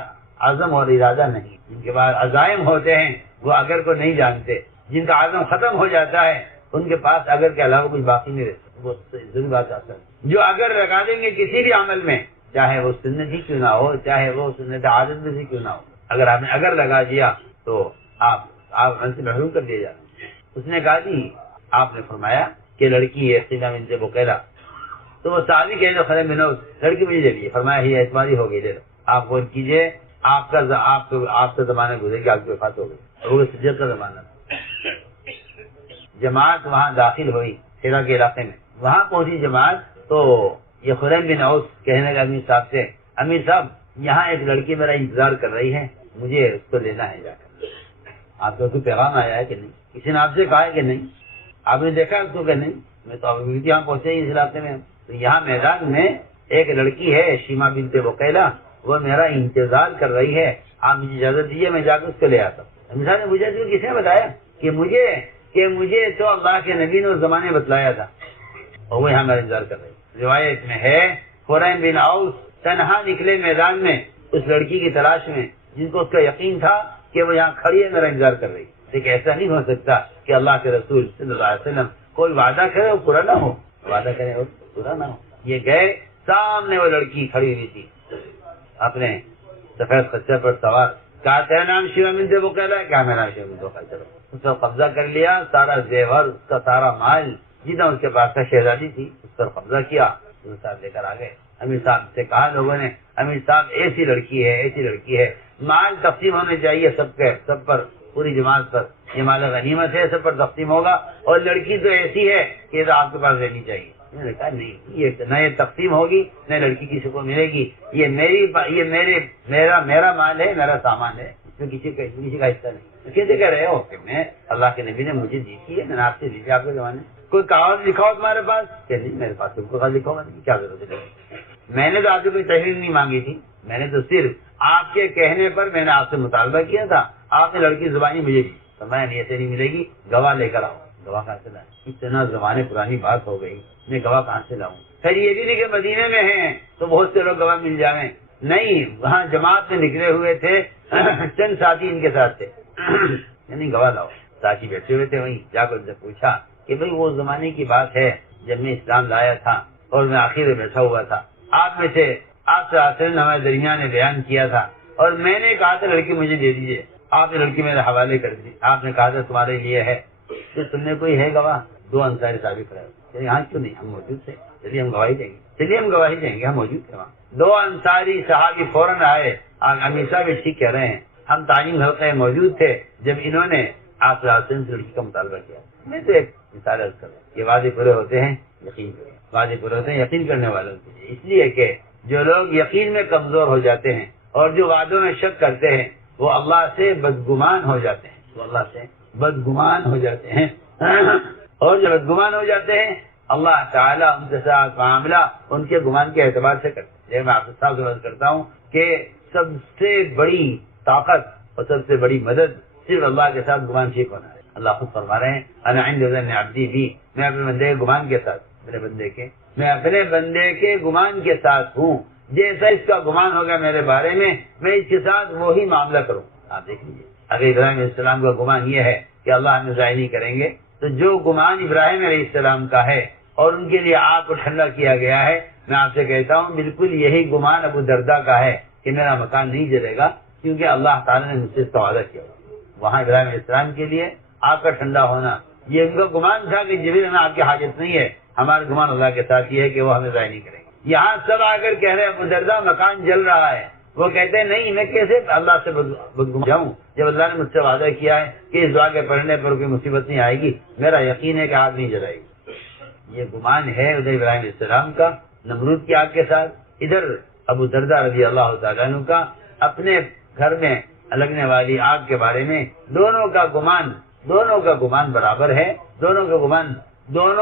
عزم اور ارادہ نہیں. جن کے بعد عزائم ہوتے ہیں وہ اگر کو نہیں جانتے، جن کا عزم ختم ہو جاتا ہے ان کے پاس اگر کے علاوہ کچھ باقی نہیں رہتا. وہ ضروری بات آتا ہے. جو اگر لگا دیں گے کسی بھی عمل میں، چاہے وہ سنت ہی کیوں نہ ہو، چاہے وہ سنت عادت میں سے کیوں نہ ہو، اگر آپ نے اگر لگا دیا تو آپ عمل سے محروم کر دیا جاتا. اس نے کہا جی آپ نے فرمایا کہ لڑکی ہے سینا بنت بقیلہ، تو وہ صحابی کہے جو خلیل بن اوس لڑکی مجھے دے دیجیے، فرمایا یہ اعتمادی ہو گئی، لے لو، آپ غور کیجیے، آپ کا زمانہ گزر گیا، آپ کی وفات ہو گئی، ابو بکر صدیق کا زمانہ۔ جماعت وہاں داخل ہوئی ہیرا کے علاقے میں، وہاں پہنچی جماعت تو یہ خلیل بن اوس کہنے لگا امیر صاحب سے، امیر صاحب یہاں ایک لڑکی میرا انتظار کر رہی ہے، مجھے اس کو لینا ہے جا کر۔ آپ کو کوئی پیغام آیا ہے کہ نہیں؟ کسی نے آپ سے کہا ہے کہ نہیں؟ آپ نے دیکھا اس کو کہ نہیں؟ میں تو ابھی یہاں پہنچے ہی اس علاقے میں، تو یہاں میدان میں ایک لڑکی ہے شیما بنت بقیلہ، وہ میرا انتظار کر رہی ہے، آپ مجھے اجازت دیجیے میں جا کے اس کو لے آتا ہوں۔ مثال نے مجھے کس نے بتایا کہ مجھے تو اللہ کے نبی نے اس زمانے بتلایا تھا، اور وہ یہاں میرا انتظار کر رہی ہے۔ روایت میں ہے خریم بن اوس تنہا نکلے میدان میں اس لڑکی کی تلاش میں جن کو اس کا یقین تھا کہ وہ یہاں کھڑی ہے، میرا انتظار کر رہی ہے۔ لیکن ایسا نہیں ہو سکتا کہ اللہ کے رسول صلی اللہ علیہ وسلم کوئی وعدہ کرے اور پورا نہ ہو، وعدہ کرے اور پورا نہ ہو۔ یہ گئے، سامنے وہ لڑکی کھڑی ہوئی تھی اپنے سفید خچر پر سوار، کہا تیرا نام شیما بنت بقیلہ ہے؟ کیا میرا نام شیما بنت بقیلہ؟ چلو اس کو قبضہ کر لیا، سارا زیور، اس کا سارا مال جتنا اس کے پاس کا شہزادی تھی اس پر قبضہ کیا، اس صاحب لے کر آ گئے۔ امیر صاحب سے کہا لوگوں نے، امیر صاحب ایسی لڑکی ہے، ایسی لڑکی ہے، مال تقسیم ہونے چاہیے سب پر، پوری جماعت پر، یہ مال غنیمت ہے، سب پر تقسیم ہوگا، اور لڑکی تو ایسی ہے کہ تو آپ کے پاس رہنی چاہیے۔ میں نے کہا نہیں، یہ نہ یہ تقسیم ہوگی نہ لڑکی کسی کو ملے گی، یہ میرا مال ہے، میرا سامان ہے، اس میں کسی کا حصہ نہیں۔ تو کیسے کہہ رہے ہو کہ میں اللہ کے نبی نے مجھے دی تھی، میں نے آپ سے دی تھی آپ کے زمانے؟ کوئی کاغذ لکھا ہو تمہارے پاس؟ کہ نہیں میرے پاس کوئی کاغذ لکھا ہوگا نہیں، کیا ضرورت ہے؟ میں نے تو آپ سے کوئی تحریر نہیں مانگی تھی، میں نے تو صرف آپ کے کہنے پر میں نے آپ سے مطالبہ کیا تھا، آپ نے لڑکی زبانی مجھے دی، تو میں ایسے نہیں ملے گی، گواہ لے کر آؤ۔ گواہ کہاں سے لائیں؟ اتنا زمانے پرانی بات ہو گئی، میں گواہ کہاں سے لاؤں؟ پھر یہ بھی نہیں کہ مدینے میں ہیں تو بہت سے لوگ گواہ مل جائیں، نہیں، وہاں جماعت میں نکلے ہوئے تھے، چند ساتھی ان کے ساتھ تھے، نہیں گواہ لاؤ۔ ساتھی بیٹھے ہوئے تھے، وہیں جا کر ان سے پوچھا کہ بھئی وہ زمانے کی بات ہے جب میں اسلام لایا تھا اور میں آخر میں بیٹھا ہوا تھا، آپ میں سے آپ سے آخر نے ہمارے درمیان بیان کیا تھا اور میں نے کہا تھا لڑکی مجھے دے دیجیے، آپ نے لڑکی میرے حوالے کر دی، آپ نے کہا تھا تمہارے لیے ہے، تو تم نے کوئی ہے گواہ؟ دو انصاری صحابی کھڑے ہوئے، یہاں کیوں نہیں؟ ہم موجود تھے، چلیے ہم گواہی دیں گے، ہم موجود تھے وہاں۔ دو انصاری صحابی فوراً آئے، امیر صاحب بھی ٹھیک کہہ رہے ہیں، ہم تعلیم حلقے میں موجود تھے جب انہوں نے آپ سے لڑکی کا مطالبہ کیا۔ میں تو ایک مثال عرض کروں، یہ وعدے پورے ہوتے ہیں یقین کریں، وعدے پورے ہوتے ہیں یقین کرنے والوں کے لیے، اس لیے کہ جو لوگ یقین میں کمزور ہو جاتے ہیں اور جو وعدوں میں شک کرتے ہیں وہ اللہ سے بدگمان ہو جاتے ہیں، اور جب بدگمان ہو جاتے ہیں اللہ تعالیٰ ان کے ساتھ معاملہ ان کے گمان کے اعتبار سے کرتے ہیں۔ میں آپ سے صاف عرض کرتا ہوں کہ سب سے بڑی طاقت اور سب سے بڑی مدد صرف اللہ کے ساتھ گمان ٹھیک ہونا ہے۔ اللہ خود فرما رہے ہیں انا عند ظن عبدی بی، میں اپنے بندے کے گمان کے ساتھ، میں اپنے بندے کے گمان کے ساتھ ہوں، جیسا اس کا گمان ہوگا میرے بارے میں اس کے ساتھ وہی معاملہ کروں۔ آپ دیکھ لیجیے، اگر ابراہیم علیہ السلام کا گمان یہ ہے کہ اللہ ہمیں ضائع نہیں کریں گے، تو جو گمان ابراہیم علیہ السلام کا ہے اور ان کے لیے آگ کو ٹھنڈا کیا گیا ہے، میں آپ سے کہتا ہوں بالکل یہی گمان ابو درداء کا ہے کہ میرا مکان نہیں جلے گا، کیونکہ اللہ تعالیٰ نے مجھ سے اس کا وعدہ کیا۔ وہاں ابراہیم علیہ السلام کے لیے آگ کا ٹھنڈا ہونا، یہ ان کا گمان تھا کہ جبریل ہمیں آگ کی حاجت نہیں ہے، ہمارا گمان اللہ کے ساتھ یہ ہے کہ وہ ہمیں ضائع نہیں کریں گے۔ یہاں سب آ کر کہہ رہے ہیں ابو درداء مکان جل رہا ہے، وہ کہتے ہیں نہیں، میں کیسے اللہ سے بدگمان جاؤں جب اللہ نے مجھ سے وعدہ کیا ہے کہ اس دعا کے پڑھنے پر کوئی مصیبت نہیں آئے گی، میرا یقین ہے کہ آگ نہیں جلائے گی۔ یہ گمان ہے ادھر ابراہیم علیہ السلام کا نمرود کی آگ کے ساتھ، ادھر ابو درداء رضی اللہ تعالیٰ عنہ کا اپنے گھر میں لگنے والی آگ کے بارے میں۔ دونوں کا گمان برابر ہے، دونوں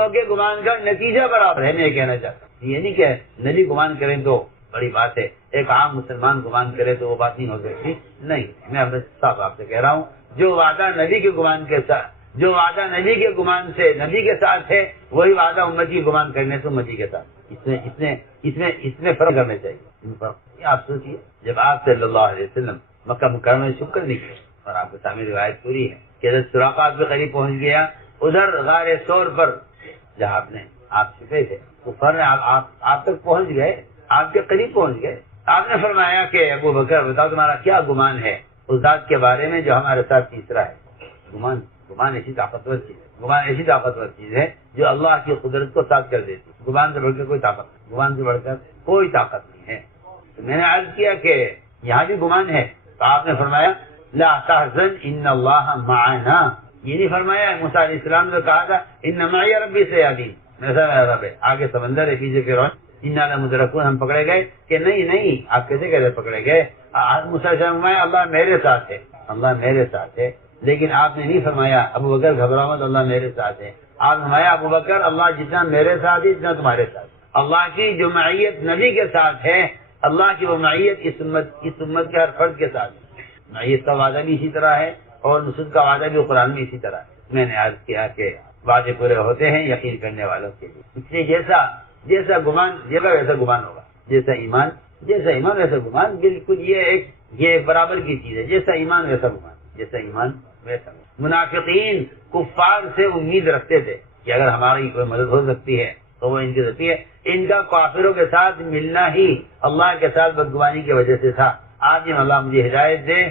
کے گمان کا نتیجہ برابر ہے۔ میں یہ کہنا چاہتا ہوں، یہ نہیں کہ نبی گمان کریں تو بڑی بات ہے، ایک عام مسلمان گمان کرے تو وہ بات نہیں ہو سکتی، نہیں، میں اپنے صاحب آپ سے کہہ رہا ہوں، جو وعدہ نبی کے گمان کے ساتھ، جو وعدہ نبی کے گمان سے نبی کے ساتھ ہے، وہی وعدہ امتی گمان کرنے سے امتی کے ساتھ۔ اس میں فرق کرنا چاہیے۔ آپ سوچیے، جب آپ صلی اللہ علیہ وسلم مکہ مکرمہ میں شکر نکلے، اور آپ کے سامنے روایت پوری ہے کہ حضرت سراقہ کے قریب پہنچ گیا، ادھر غار ثور پر جہاں آپ چھپے تھے، کفار نے آپ تک پہنچ گئے، آپ کے قریب پہنچ گئے۔ آپ نے فرمایا کہ ابو بکر بتاؤ تمہارا کیا گمان ہے اس ذات کے بارے میں جو ہمارے ساتھ تیسرا ہے؟ گمان ایسی طاقتور چیز ہے۔ گمان ایسی طاقتور چیز ہے جو اللہ کی قدرت کو ساتھ کر دیتی ہے. گمان سے بڑھ کر کوئی طاقت نہیں، گمان سے بڑھ کر کوئی طاقت نہیں ہے. تو میں نے عرض کیا کہ یہاں بھی گمان ہے، تو آپ نے فرمایا لا تحزن ان اللہ معنا. یہ نہیں فرمایا موسیٰ علیہ السلام نے کہا تھا ان معی ربی سیہدین، میرا رب ہے، آگے سمندر ہے، پیچھے فرعون، انا لمدرکون، ہم پکڑے گئے. کہ نہیں آپ کیسے کہتے پکڑے گئے؟ موسیٰ علیہ السلام فرمایا اللہ میرے ساتھ ہے، اللہ میرے ساتھ ہے. لیکن آپ نے نہیں فرمایا ابو بکر گھبراؤ مت، اللہ میرے ساتھ ہے. آپ فرمایا ابو بکر اللہ جتنا میرے ساتھ ہے اتنا تمہارے ساتھ. اللہ کی جو معیت نبی کے ساتھ ہے، اللہ کی وہ معیت اس امت کے ہر فرد کے ساتھ ہے. معیت کا وعدہ بھی اسی طرح ہے اور نصرت کا وعدہ بھی قرآن میں اسی طرح ہے. میں نے عرض کیا کہ وعدے پورے ہوتے ہیں یقین کرنے والوں کے لیے. اس لیے جیسا گمان ویسا گمان ہوگا، جیسا ایمان ویسا گمان. بالکل یہ ایک برابر کی چیز ہے. جیسا ایمان ویسا گمان، جیسا ایمان ویسا گمان. منافقین کفار سے امید رکھتے تھے کہ اگر ہماری کوئی مدد ہو سکتی ہے تو وہ ان کی ذاتی ہے. ان کا کافروں کے ساتھ ملنا ہی اللہ کے ساتھ بدگمانی کی وجہ سے تھا. آج اللہ مجھے ہدایت دے،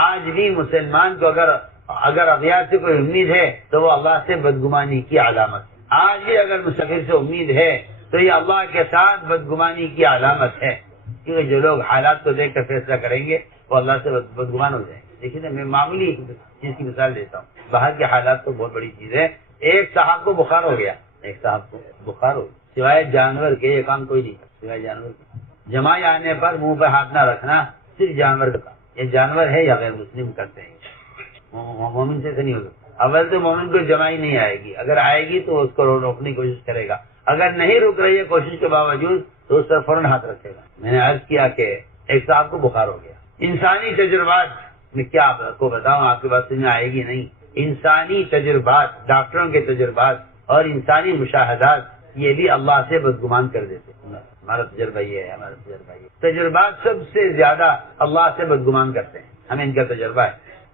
آج بھی مسلمان کو اگر اغیار سے کوئی امید ہے تو وہ اللہ سے بدگمانی کی علامت. آج بھی اگر مسافر سے امید ہے تو یہ اللہ کے ساتھ بدگمانی کی علامت ہے. کیونکہ جو لوگ حالات کو دیکھ کر فیصلہ کریں گے وہ اللہ سے بدگمان ہو جائیں گے. دیکھیے نا، میں معمولی چیز کی مثال دیتا ہوں. باہر کے حالات تو بہت بڑی چیز ہے. ایک صاحب کو بخار ہو گیا، سوائے جانور کے یہ کام کوئی نہیں، سوائے جانور کے جمائی آنے پر منہ پہ ہاتھ نہ رکھنا صرف جانور کا. یہ جانور ہے یا غیر مسلم کرتے ہیں، مومن سے نہیں ہوگا. اول تو مومن کو جمائی نہیں آئے گی، اگر آئے گی تو اس کو روکنے کی کوشش کرے گا. اگر نہیں رک رہی ہے کوشش کے باوجود تو اس پر فوراً ہاتھ رکھے گا. میں نے عرض کیا کہ ایک صاحب کو بخار ہو گیا. انسانی تجربات میں کیا آپ کو بتاؤں، آپ کے پاس سمجھ آئے گی نہیں. انسانی تجربات، ڈاکٹروں کے تجربات اور انسانی مشاہدات یہ بھی اللہ سے بدگمان کر دیتے. ہمارا تجربہ یہ ہے، تجربات سب سے زیادہ اللہ سے بدگمان کرتے ہیں. ہمیں ان کا تجربہ ہے،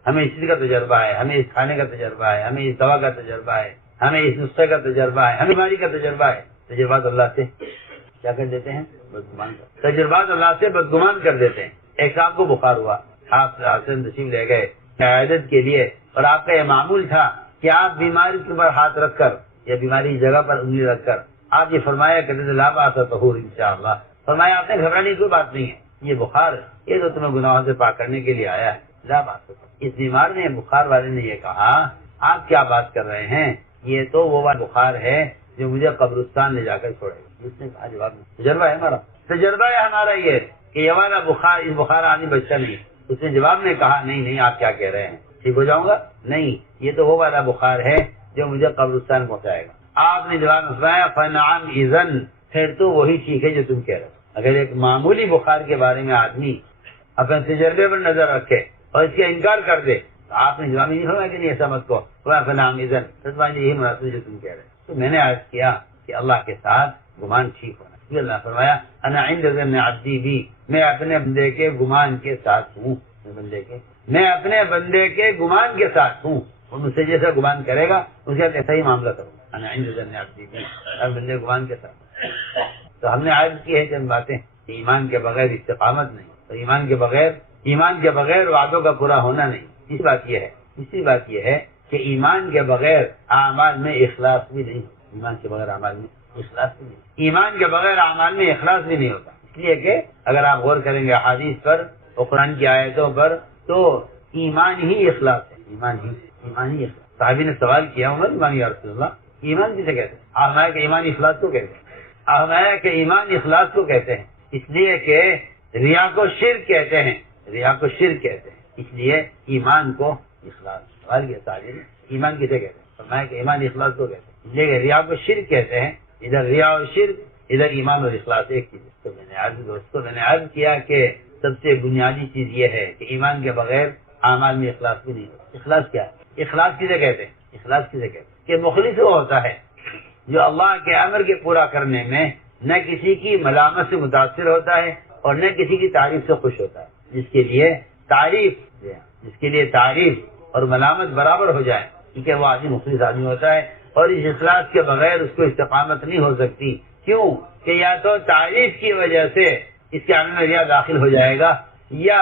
ہمیں اس چیز کا تجربہ ہے، ہمیں اس کھانے کا تجربہ ہے، ہمیں اس دوا کا تجربہ ہے، ہمیں اس نسخے کا تجربہ ہے، ہمیں بیماری کا تجربہ ہے. تجربات اللہ سے کیا کر دیتے ہیں؟ بدگمان. تجربات اللہ سے بدگمان کر دیتے ہیں. ایک صاحب کو بخار ہوا، آپ حسن تشریف لے گئے عیادت کے لیے، اور آپ کا یہ معمول تھا کہ آپ بیماری کے اوپر ہاتھ رکھ کر یا بیماری کی جگہ پر انگلی رکھ کر آپ یہ فرمایا کرتے تھے لا باس طہور انشاءاللہ. فرمایا آپ نے گھبرانے کی کوئی بات نہیں ہے، یہ بخار یہ تو تمہیں گناہوں سے پاک کرنے کے لیے آیا ہے، لا باس. اس بیمار نے، بخار والے نے یہ کہا آپ کیا بات کر رہے ہیں، یہ تو وہ والا بخار ہے جو مجھے قبرستان لے جا کر چھوڑے گا. اس نے کہا جواب نہیں. تجربہ ہے ہمارا یہ کہ یہ والا بخار، اس بخار آدمی بچہ نہیں. اس نے جواب میں کہا نہیں آپ کیا کہہ رہے ہیں، ٹھیک ہو جاؤں گا؟ نہیں، یہ تو وہ والا بخار ہے جو مجھے قبرستان پہنچائے گا. آپ نے جواب میں فرمایا فنعم اذن، پھر تو وہی ٹھیک ہے جو تم کہہ رہے ہو. اگر ایک معمولی بخار کے بارے میں آدمی اپنے تجربے پر نظر رکھے اور اس کا انکار کر دے تو آپ نے جواب نہیں فرمایا کہ نہیں ایسا مت کو، فنعم اذن، یہی مناسب جو تم کہہ رہے. تو میں نے عرض کیا کہ اللہ کے ساتھ گمان ٹھیک ہونا. اللہ فرمایا انا عند ظن عبدی بی، میں اپنے بندے کے گمان کے ساتھ ہوں. میں اپنے بندے کے گمان کے ساتھ ہوں، وہ مجھ سے جیسا گمان کرے گا اس کے ساتھ ایسا ہی معاملہ کروں. انا عند ظن عبدی بی، بندے گمان کے ساتھ. تو ہم نے عرض کی ہے چند باتیں. ایمان کے بغیر استقامت نہیں، اور ایمان کے بغیر وعدوں کا پورا ہونا نہیں. تیسری بات یہ ہے کہ ایمان کے بغیر اعمال میں اخلاص بھی نہیں. ایمان کے بغیر اعمال میں اخلاص بھی نہیں. ایمان کے بغیر اعمال میں اخلاص بھی نہیں ہوتا. اس لیے کہ اگر آپ غور کریں گے احادیث پر اور قرآن کی آیتوں پر تو ایمان ہی اخلاص ہے. ایمان ہی اخلاص. صحابی نے سوال کیا عمر ایمان یا رسول اللہ، ایمان کسے کہتے ہیں؟ آپ کہ ایمان اخلاص کو کہتے ہیں. آپ کہ ایمان اخلاص کو کہتے ہیں اس لیے کہ ریا کو شرک کہتے ہیں. اس لیے ایمان کو اخلاص. سوال کیا صحابی نے ایمان کسے کہتے ہیں؟ فرمایا کہ ایمان اخلاص کو کہتے ہیں. اس لیے کہ ریا کو شرک کہتے ہیں. ادھر ریا اور شرک، ادھر ایمان اور اخلاص ایک چیز ہے. تو میں نے عرض کیا کہ سب سے بنیادی چیز یہ ہے کہ ایمان کے بغیر اعمال میں اخلاص بھی نہیں ہوتا. اخلاص کیا ہے؟ اخلاص کسے کہتے ہیں؟ کہ مخلص وہ ہوتا ہے جو اللہ کے امر کے پورا کرنے میں نہ کسی کی ملامت سے متاثر ہوتا ہے اور نہ کسی کی تعریف سے خوش ہوتا ہے. جس کے لیے تعریف اور ملامت برابر ہو جائے، کیونکہ وہ آدمی مخلص آدمی ہوتا ہے. اور اس اخلاص کے بغیر اس کو استقامت نہیں ہو سکتی. کیوں کہ یا تو تعریف کی وجہ سے اس کے عمل میں ریا داخل ہو جائے گا، یا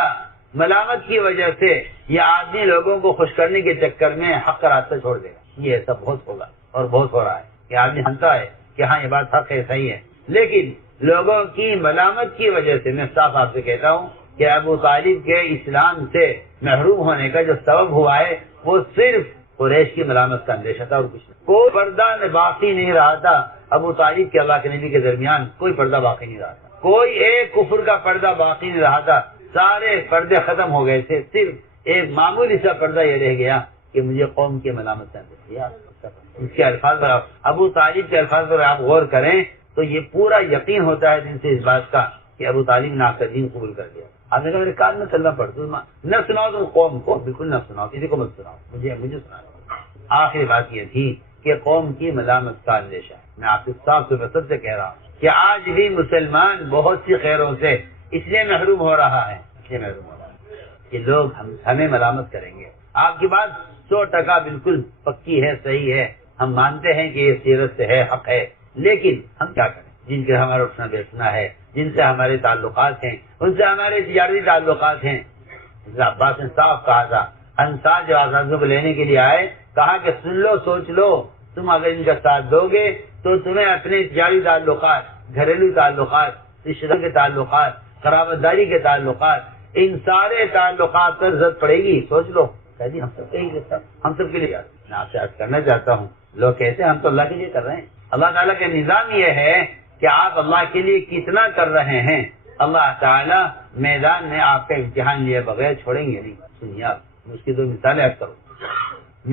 ملامت کی وجہ سے یہ آدمی لوگوں کو خوش کرنے کے چکر میں حق کا راستہ چھوڑ دے گا. یہ ایسا بہت ہوگا اور بہت ہو رہا ہے کہ آدمی ہنستا ہے کہ ہاں یہ بات حق ہے، صحیح ہے، لیکن لوگوں کی ملامت کی وجہ سے میں صاف آپ سے کہتا ہوں کہ ابو طالب کے اسلام سے محروم ہونے کا جو سبب ہوا ہے وہ صرف قریش کی ملامت کا اندیشہ تھا اور کچھ نہیں. کوئی پردہ باقی نہیں رہا تھا ابو طالب کے اللہ کے نبی کے درمیان، کوئی پردہ باقی نہیں رہا تھا، کوئی ایک کفر کا پردہ باقی نہیں رہا تھا، سارے پردے ختم ہو گئے تھے. صرف ایک معمولی سا پردہ یہ رہ گیا کہ مجھے قوم کی ملامت کا اندیشہ. اس کے الفاظ پر ابو طالب کے الفاظ پر آپ غور کریں تو یہ پورا یقین ہوتا ہے دن سے اس بات کا کہ ابو طالب نے آپ کا دین قبول کر دیا. آپ نے کہا میرے کان میں چلنا پڑتا، نہ سناؤ تم قوم کو، بالکل نہ سناؤ، کسی کو مت سناؤ، مجھے سناؤ. آخری بات یہ تھی کہ قوم کی ملامت کا اندیشہ. میں آپ سے صاف سے کہہ رہا ہوں کہ آج بھی مسلمان بہت سی خیروں سے اس لیے محروم ہو رہا ہے کہ لوگ ہمیں ملامت کریں گے. آپ کی بات 100% بالکل پکی ہے، صحیح ہے، ہم مانتے ہیں کہ یہ سیرت سے ہے، حق ہے، لیکن ہم کیا کریں؟ جن کے ہمارا اٹھنا بیٹھنا ہے، جن سے ہمارے تعلقات ہیں، ان سے ہمارے تجارتی تعلقات ہیں. عباس نے صاف کہا تھا، انصار جو آزادیوں کو لینے کے لیے آئے، کہا کہ سن لو، سوچ لو، تم اگر ان کا ساتھ دو گے تو تمہیں اپنے تجاری تعلقات، گھریلو تعلقات، رشتہ داروں کے تعلقات، قرابت داری کے تعلقات، ان سارے تعلقات پر ضرورت پڑے گی. سوچ لو. جی ہم سب کے لیے میں آپ سے عرض کرنا چاہتا ہوں، لوگ کہتے ہیں ہم تو اللہ کے لیے کر رہے ہیں. اللہ تعالیٰ کا نظام یہ ہے کہ آپ اللہ کے لیے کتنا کر رہے ہیں. اللہ تعالیٰ میدان میں آپ کا امتحان لیے بغیر چھوڑیں گے نہیں. سنیے آپ، اس کی 2 مثالیں آپ کرو.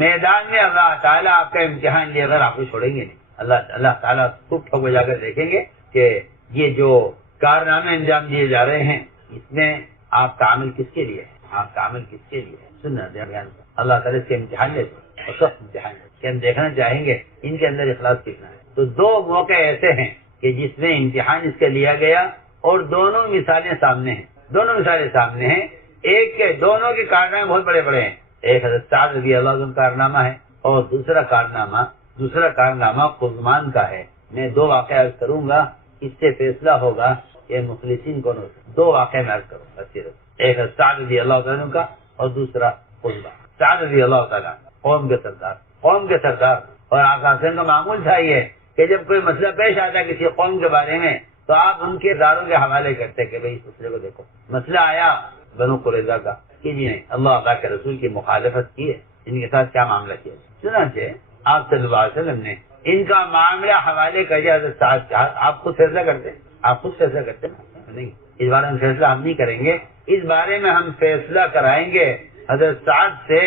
میدان میں اللہ تعالیٰ آپ کا امتحان لیے بغیر آپ کو چھوڑیں گے نہیں. اللہ تعالیٰ خوب ٹھوک بجا کر دیکھیں گے کہ یہ جو کارنامے انجام دیے جا رہے ہیں اس میں آپ کا عمل کس کے لیے ہے، آپ کا عمل کس کے لیے ہے. سننا بیان اللہ تعالیٰ اس کے امتحان لیتے اور سخت امتحان کہ ہم دیکھنا چاہیں گے ان کے اندر اخلاص کتنا ہے. تو 2 موقع ایسے ہیں کہ جس میں امتحان اس کا لیا گیا اور دونوں مثالیں سامنے ہیں. دونوں مثالیں سامنے ہیں. ایک کے دونوں کے کارنامے بہت بڑے بڑے ہیں. ایک حضرت سعد رضی اللہ عنہ کا کارنامہ ہے اور دوسرا کارنامہ قزمان کا ہے. میں 2 واقعہ عرض کروں گا، اس سے فیصلہ ہوگا کہ مخلصین کون ہوتے ہیں. 2 واقعہ میں عرض کروں گا. ایک حضرت سعد رضی اللہ عنہ کا اور دوسرا قزمان. سعد رضی اللہ تعالیٰ قوم کے سردار اور آقا حسین کا معمول تھا یہ کہ جب کوئی مسئلہ پیش آتا ہے کسی قوم کے بارے میں تو آپ ان کے اداروں کے حوالے کرتے کہ بھئی اس مسئلے کو دیکھو. مسئلہ آیا بنو قریظہ کا کہ جی نہیں، اللہ کے رسول کی مخالفت کی ہے، ان کے ساتھ کیا معاملہ کیا. چنانچہ آپ صلی اللہ علیہ وسلم نے ان کا معاملہ حوالے کر دیا حضرت سعد. آپ خود فیصلہ کرتے نہیں، اس بارے میں فیصلہ ہم نہیں کریں گے، اس بارے میں ہم فیصلہ کرائیں گے حضرت سعد سے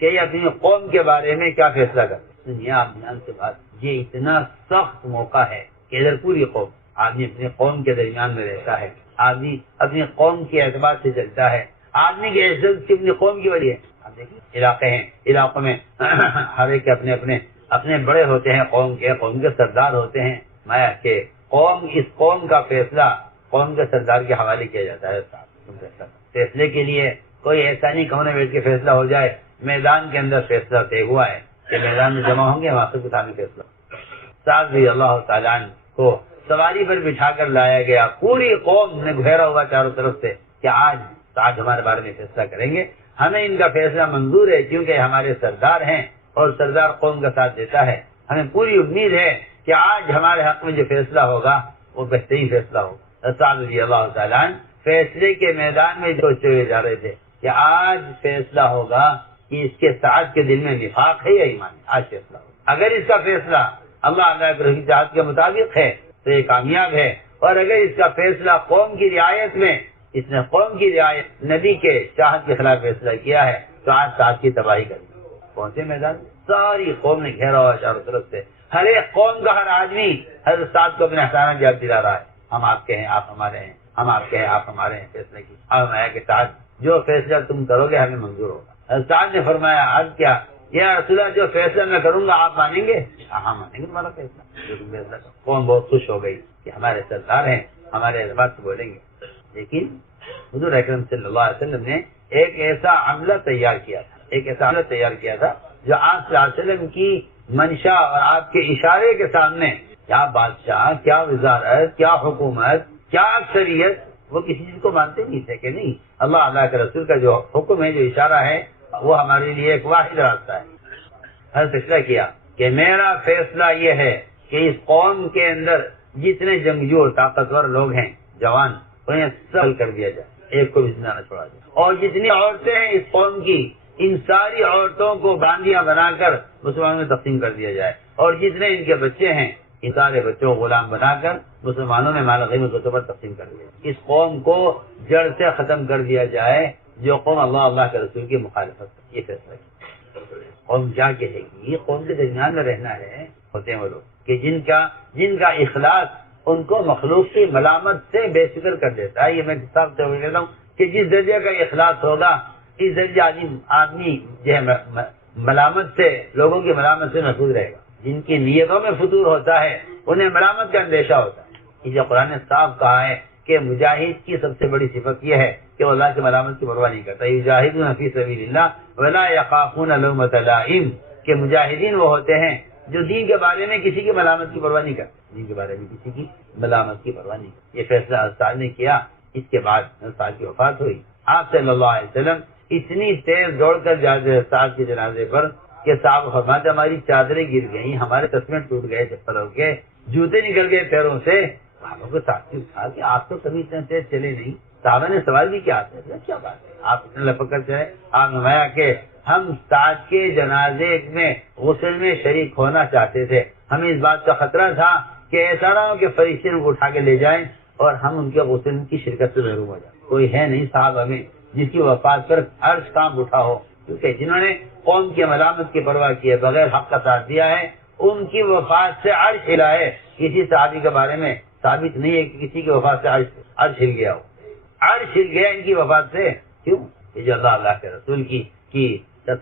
کہ یہ اپنی قوم کے بارے میں کیا فیصلہ کرتے. سنیے آپ دھیان سے بات، یہ اتنا سخت موقع ہے کہ ادھر پوری قوم، آدمی اپنی قوم کے درمیان میں رہتا ہے، آدمی اپنی قوم کے اعتبار سے چلتا ہے، آدمی کی عزت اپنی قوم کی وجہ. آپ دیکھیے علاقے ہیں، علاقوں میں ہر ایک اپنے بڑے ہوتے ہیں، قوم کے سردار ہوتے ہیں. میں کہ اس قوم کا فیصلہ قوم کے سردار کے حوالے کیا جاتا ہے. فیصلے کے لیے کوئی ایسا نہیں کمرے بیٹھ کے فیصلہ ہو جائے، میدان کے اندر فیصلہ طے ہوا ہے کہ میدان میں جمع ہوں گے، وہاں سے اٹھانے فیصلہ. سعد رضی اللہ تعالیٰ عنہ کو سواری پر بٹھا کر لایا گیا. پوری قوم نے گھیرا ہوا چاروں طرف سے کہ آج سعد ہمارے بارے میں فیصلہ کریں گے، ہمیں ان کا فیصلہ منظور ہے کیونکہ ہمارے سردار ہیں اور سردار قوم کا ساتھ دیتا ہے. ہمیں پوری امید ہے کہ آج ہمارے حق میں جو فیصلہ ہوگا وہ بہترین فیصلہ ہوگا. سعد رضی اللہ تعالیٰ عنہ فیصلے کے میدان میں جو چلے جا رہے تھے کہ آج فیصلہ ہوگا کہ اس کے ساتھ کے دل میں نفاق ہے یا ایمان ہے. آج فیصلہ ہوگا. اگر اس کا فیصلہ اللہ کی چاہت کے مطابق ہے تو یہ کامیاب ہے، اور اگر اس کا فیصلہ قوم کی رعایت میں، اس نے قوم کی رعایت نبی کے چاہت کے خلاف فیصلہ کیا ہے تو آج ساتھ کی تباہی کر دی. پہنچے میدان، ساری قوم نے گھیرا ہوا چاروں طرف سے. ہر ایک قوم کا ہر آدمی حضرت سعد کو اپنے احسانات یاد دلا رہا ہے. ہم آپ کے ہیں، آپ ہمارے ہیں، ہم آپ کے ہیں، آپ ہمارے ہیں. فیصلے کی اب میں کے ساتھ جو فیصلہ تم کرو گے ہمیں منظور ہوگا. حضرت سعد نے فرمایا آج کیا یا رسول اللہ، جو فیصلہ میں کروں گا آپ مانیں گے؟ ہاں مانیں گے تمہارا فیصلہ. قوم بہت خوش ہو گئی کہ ہمارے سردار ہیں، ہمارے اعتبار سے بولیں گے. لیکن حضور اکرم صلی اللہ علیہ وسلم نے ایک ایسا عملہ تیار کیا تھا جو آپ صلی اللہ علیہ وسلم کی منشا اور آپ کے اشارے کے سامنے کیا بادشاہ، کیا وزارت، کیا حکومت، کیا اکثریت، وہ کسی چیز کو مانتے نہیں تھے کہ نہیں اللہ کے رسول کا جو حکم ہے، جو اشارہ ہے، وہ ہمارے لیے ایک واحد راستہ ہے۔ ہر فیصلہ کیا کہ میرا فیصلہ یہ ہے کہ اس قوم کے اندر جتنے جنگجو اور طاقتور لوگ ہیں، جوان، انہیں سب کر دیا جائے، ایک کو بھی زندہ نہ چھوڑا جائے، اور جتنی عورتیں ہیں اس قوم کی، ان ساری عورتوں کو باندیاں بنا کر مسلمانوں میں تقسیم کر دیا جائے، اور جتنے ان کے بچے ہیں ان سارے بچوں کو غلام بنا کر مسلمانوں میں مال غنیمت کے طور پر تقسیم کر دیا جائے۔ اس قوم کو جڑ سے ختم کر دیا جائے جو قوم اللہ کے رسول کی مخالفت کرے۔ یہ فیصلہ کیا قوم کیا کہے گی؟ یہ قوم کے درمیان میں رہنا ہے، ہوتے ہیں وہ لوگ کہ جن کا اخلاص ان کو مخلوق کی ملامت سے بے فکر کر دیتا ہے۔ یہ میں کتاب سے کہتا ہوں کہ جس درجے کا اخلاص ہوگا، اس درجے آدمی جو ہے ملامت سے، لوگوں کی ملامت سے محفوظ رہے گا۔ جن کی نیتوں میں فطور ہوتا ہے انہیں ملامت کا اندیشہ ہوتا ہے۔ اسے قرآن نے صاف کہا ہے کہ مجاہد کی سب سے بڑی صفت یہ ہے کہ وہ اللہ کی ملامت کی پرواہ نہیں کرتا۔ یجاہدون فی سبیل اللہ ولا یخافون لومۃ لائم، کہ مجاہدین وہ ہوتے ہیں جو دین کے بارے میں کسی کی ملامت کی پرواہ نہیں کرتے، دین کے بارے میں کسی کی ملامت کی پرواہ نہیں کرتے۔ یہ فیصلہ استاد نے کیا۔ اس کے بعد استاد کی وفات ہوئی۔ آپ صلی اللہ علیہ وسلم اتنی تیز دوڑ کر جاتے استاد کے جنازے پر کہ صاحب فرماتے ہماری چادریں گر گئیں، ہمارے تسمے ٹوٹ گئے چپلوں کے، جوتے نکل گئے پیروں سے۔ صحابہ کو تعجب تھا کہ آپ تو کبھی اتنے تیز چلے نہیں۔ صحابہ نے سوال بھی کیا تھا، کیا بات ہے آپ اتنے لپک کر چلے؟ آپ نمایا کہ ہم استاد کے جنازے میں غسل میں شریک ہونا چاہتے تھے، ہمیں اس بات کا خطرہ تھا کہ ایسا نہ ہو کہ فرشتے ان کو اٹھا کے لے جائیں اور ہم ان کے غسل کی شرکت سے محروم ہو جائیں۔ کوئی ہے نہیں صاحب ہمیں جس کی وفات پر عرش کانپ اٹھا ہو، کیونکہ جنہوں نے قوم کی ملامت کی پرواہ کیے بغیر حق کا ساتھ دیا ہے، ان کی وفات سے عرش ہلا ہے۔ کسی صحابی کے بارے میں ثابت نہیں ہے کہ کسی کی وفات سے عرش ہل گیا ہو۔ عرش ہل گیا ان کی وفات سے، کیوں؟ یہ جو اللہ کے رسول کی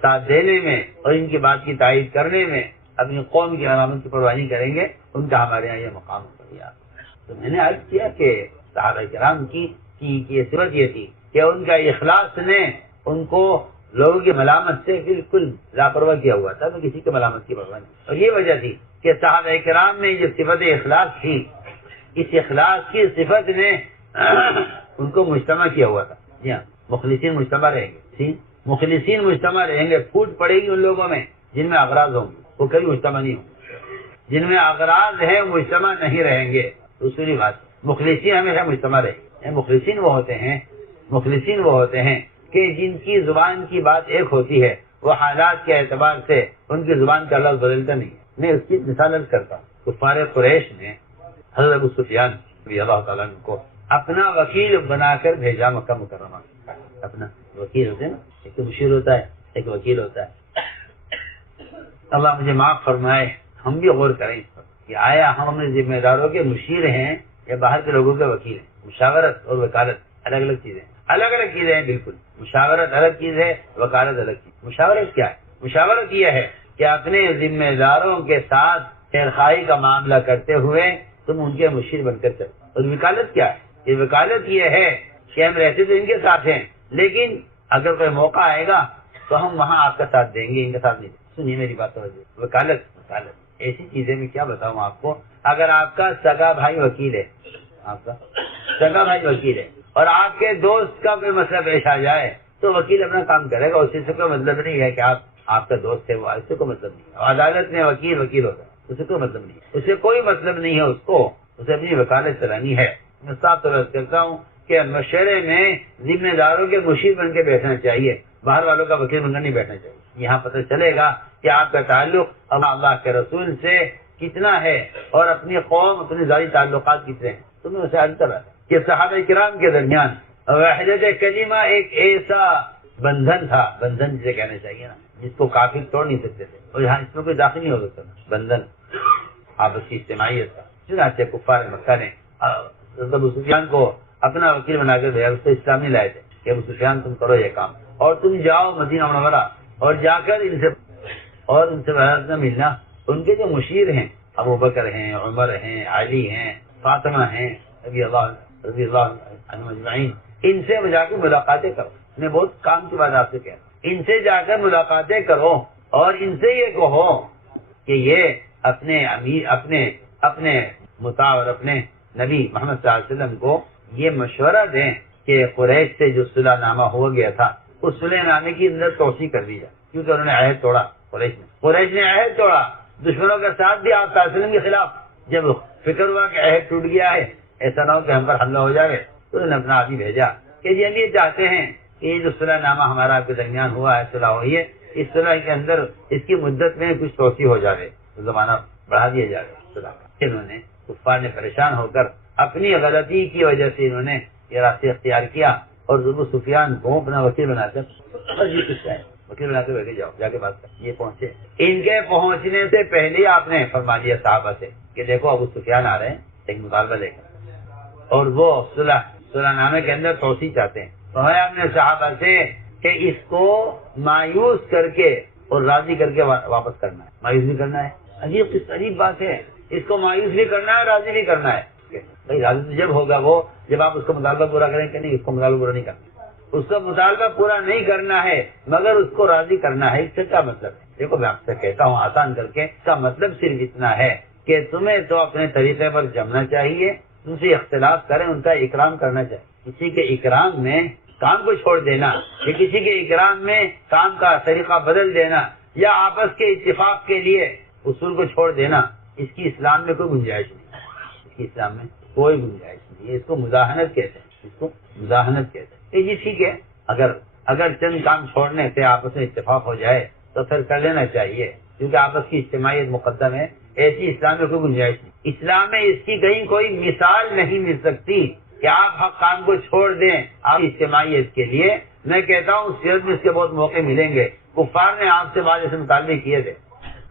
ساتھ دینے میں اور ان کی بات کی تائید کرنے میں اپنی قوم کی علامت کی پرواہ نہیں کریں گے، ان کا ہمارے یہاں یہ مقام ہے۔ تو میں نے عرض کیا کہ صحابہ کرام کی صفت یہ تھی کہ ان کا اخلاص نے ان کو لوگوں کی ملامت سے بالکل لاپرواہ کیا ہوا تھا، تو کسی کی ملامت کی پرواہ نہیں۔ اور یہ وجہ تھی کہ صحابہ کرام میں جو صفت اخلاص تھی، اس اخلاص کی صفت نے ان کو مجتمع کیا ہوا تھا۔ جی ہاں، مخلصین مجتمع رہیں گے، مخلصین مجتمع رہیں گے۔ پھوٹ پڑے گی ان لوگوں میں جن میں اغراض ہوں گے، وہ کبھی مجتمع نہیں ہوں گے۔ جن میں اغراض ہے مجتمع نہیں رہیں گے، دوسری بات مخلصین ہمیشہ مجتمع رہیں گے۔ مخلصین وہ ہوتے ہیں کہ جن کی زبان کی بات ایک ہوتی ہے، وہ حالات کے اعتبار سے ان کی زبان کا لفظ بدلتا نہیں ہے۔ میں اس کی مثال عرض کرتا ہوں۔ کفار قریش نے حضرت ابو سفیان رضی اللہ تعالیٰ عنہ کو اپنا وکیل بنا کر بھیجا مکہ مکرمہ۔ اپنا وکیل ہوتے ہیں نا، ایک مشیر ہوتا ہے، ایک وکیل ہوتا ہے۔ اللہ مجھے معاف فرمائے، ہم بھی غور کریں اس پر کہ آیا ہم اپنے ذمہ داروں کے مشیر ہیں یا باہر کے لوگوں کے وکیل ہیں؟ مشاورت اور وکالت الگ الگ چیزیں ہیں بالکل۔ مشاورت الگ چیز ہے، وکالت الگ چیز۔ مشاورت کیا ہے؟ مشاورت یہ ہے کہ اپنے ذمہ داروں کے ساتھ خیرخواہی کا معاملہ کرتے ہوئے تم ان کے مشیر بن کر چلو۔ اور وکالت کیا ہے؟ یہ وکالت یہ ہے کہ ہم رہتے تو ان کے ساتھ ہیں، لیکن اگر کوئی موقع آئے گا تو ہم وہاں آپ کا ساتھ دیں گے، ان کا ساتھ نہیں دیں گے۔ سنیے میری بات توجہ۔ وکالت ایسی چیزیں میں کیا بتاؤں آپ کو، اگر آپ کا سگا بھائی وکیل ہے، آپ کا سگا بھائی وکیل ہے اور آپ کے دوست کا کوئی مسئلہ پیش آ جائے تو وکیل اپنا کام کرے گا، اسی سے کوئی مطلب نہیں ہے کہ آپ کا دوست ہے، وہ اس سے کوئی مطلب نہیں ہے۔ عدالت میں وکیل ہوتا ہے، اسے کوئی مطلب نہیں ہے، اسے کوئی مطلب نہیں ہے، اسے اپنی وکالت چلانی ہے۔ میں صاف طور پر کرتا ہوں کہ مشورے میں ذمہ داروں کے مشیر بن کے بیٹھنا چاہیے، باہر والوں کا وکیل بن کر نہیں بیٹھنا چاہیے۔ یہاں پتہ چلے گا کہ آپ کا تعلق اللہ کے رسول سے کتنا ہے اور اپنی قوم، اپنے ذاتی تعلقات کتنے ہیں۔ تو میں اسے عرض کر رہا تھا کہ صحابہ کرام کے درمیان وحدت کلمہ ایک ایسا بندھن تھا، بندھن جسے کہنا چاہیے نا، جس کو کافر توڑ نہیں سکتے تھے، اور یہاں اس میں کوئی داخل نہیں ہو سکتا تھا۔ بندھن آپس کی اجتماعیت تھا۔ چنانچہ کفار مکہ نے ابو سفیان کو اپنا وکیل بنا کر بھیجا، اس کو اسلام نہیں لائے تھے کہ ابو سفیان تم کرو یہ کام، اور تم جاؤ مدینہ منورہ اور جا کر ان سے میں ملنا۔ ان کے جو مشیر ہیں، ابو بکر ہیں، عمر ہیں، علی ہیں، فاطمہ ہیں رضی اللہ عنہم اجمعین، ان سے جا کے ملاقاتیں کرو۔ میں بہت کام کی بات آپ سے کہہ رہا ہوں، ان سے جا کر ملاقاتیں کرو اور ان سے یہ کہو کہ یہ اپنے امیر، اپنے مطاع اور اپنے نبی محمد صلی اللہ علیہ وسلم کو یہ مشورہ دیں کہ قریش سے جو صلح نامہ ہو گیا تھا اس صلح نامے کی اندر توسیع کر دی جائے، کیونکہ انہوں نے عہد توڑا، قریش نے عہد توڑا، دشمنوں کا ساتھ دیا آپ وسلم کے خلاف۔ جب فکر ہوا کہ عہد ٹوٹ گیا ہے، ایسا نہ ہو کہ ہم پر حملہ ہو جائے، تو انہوں نے اپنا آدمی بھیجا کہ جی ہم یہ چاہتے ہیں کہ یہ جو صلح نامہ ہمارا آپ کے درمیان ہوا ہے، صلح ہوئی ہے، اس صلح کے اندر اس کی مدت میں کچھ توسیع ہو جائے، زمانہ بڑھا دیا جائے صلح کا۔ انہوں نے کفار نے پریشان ہو کر اپنی غلطی کی وجہ سے انہوں نے یہ راستہ اختیار کیا اور ابو سفیان کو اپنا وکیل بنا کر وکیل بنا کے جاؤ جا کے بات کر۔ یہ پہنچے، ان کے پہنچنے سے پہلے آپ نے فرما دیا صحابہ سے کہ دیکھو ابو سفیان آ رہے ہیں ایک مطالبہ لے کر، اور وہ صلح نامے کے اندر توسیع چاہتے ہیں۔ فرمایا آپ نے صحابہ سے کہ اس کو مایوس کر کے اور راضی کر کے واپس کرنا ہے، مایوس بھی کرنا ہے۔ عجیب بات ہے، اس کو مایوس بھی کرنا ہے، راضی بھی کرنا ہے۔ بھائی راضی تو جب ہوگا وہ جب آپ اس کا مطالبہ پورا کریں کہ نہیں، اس کو مطالبہ پورا نہیں کرنا، اس کا مطالبہ پورا نہیں کرنا ہے مگر اس کو راضی کرنا ہے۔ اس سے کیا مطلب ہے؟ دیکھو میں آپ سے کہتا ہوں آسان کر کے، اس کا مطلب صرف اتنا ہے کہ تمہیں تو اپنے طریقے پر جمنا چاہیے، ان سے اختلاف کریں، ان کا اکرام کرنا چاہیے۔ کسی کے اکرام میں کام کو چھوڑ دینا یا کسی کے اکرام میں کام کا طریقہ بدل دینا یا آپس کے اتفاق کے لیے اصول کو چھوڑ دینا، اس کی اسلام میں کوئی گنجائش نہیں، اس کی اسلام میں کوئی گنجائش نہیں۔ اس کو مزاحمت کہتے ہیں، اس کو مزاحمت کہتے ہیں۔ یہ ٹھیک ہے، اگر چند کام چھوڑنے سے آپس میں اتفاق ہو جائے تو پھر کر لینا چاہیے، کیونکہ آپس کی اجتماعیت مقدم ہے، ایسی اسلام میں کوئی گنجائش نہیں۔ اسلام میں اس کی کہیں کوئی مثال نہیں مل سکتی کہ آپ حق کام کو چھوڑ دیں آپ اجتماعیت کے لیے۔ میں کہتا ہوں سیرت میں اس کے بہت موقع ملیں گے، کفار نے آپ سے بعض ایسے مطالبے کیے تھے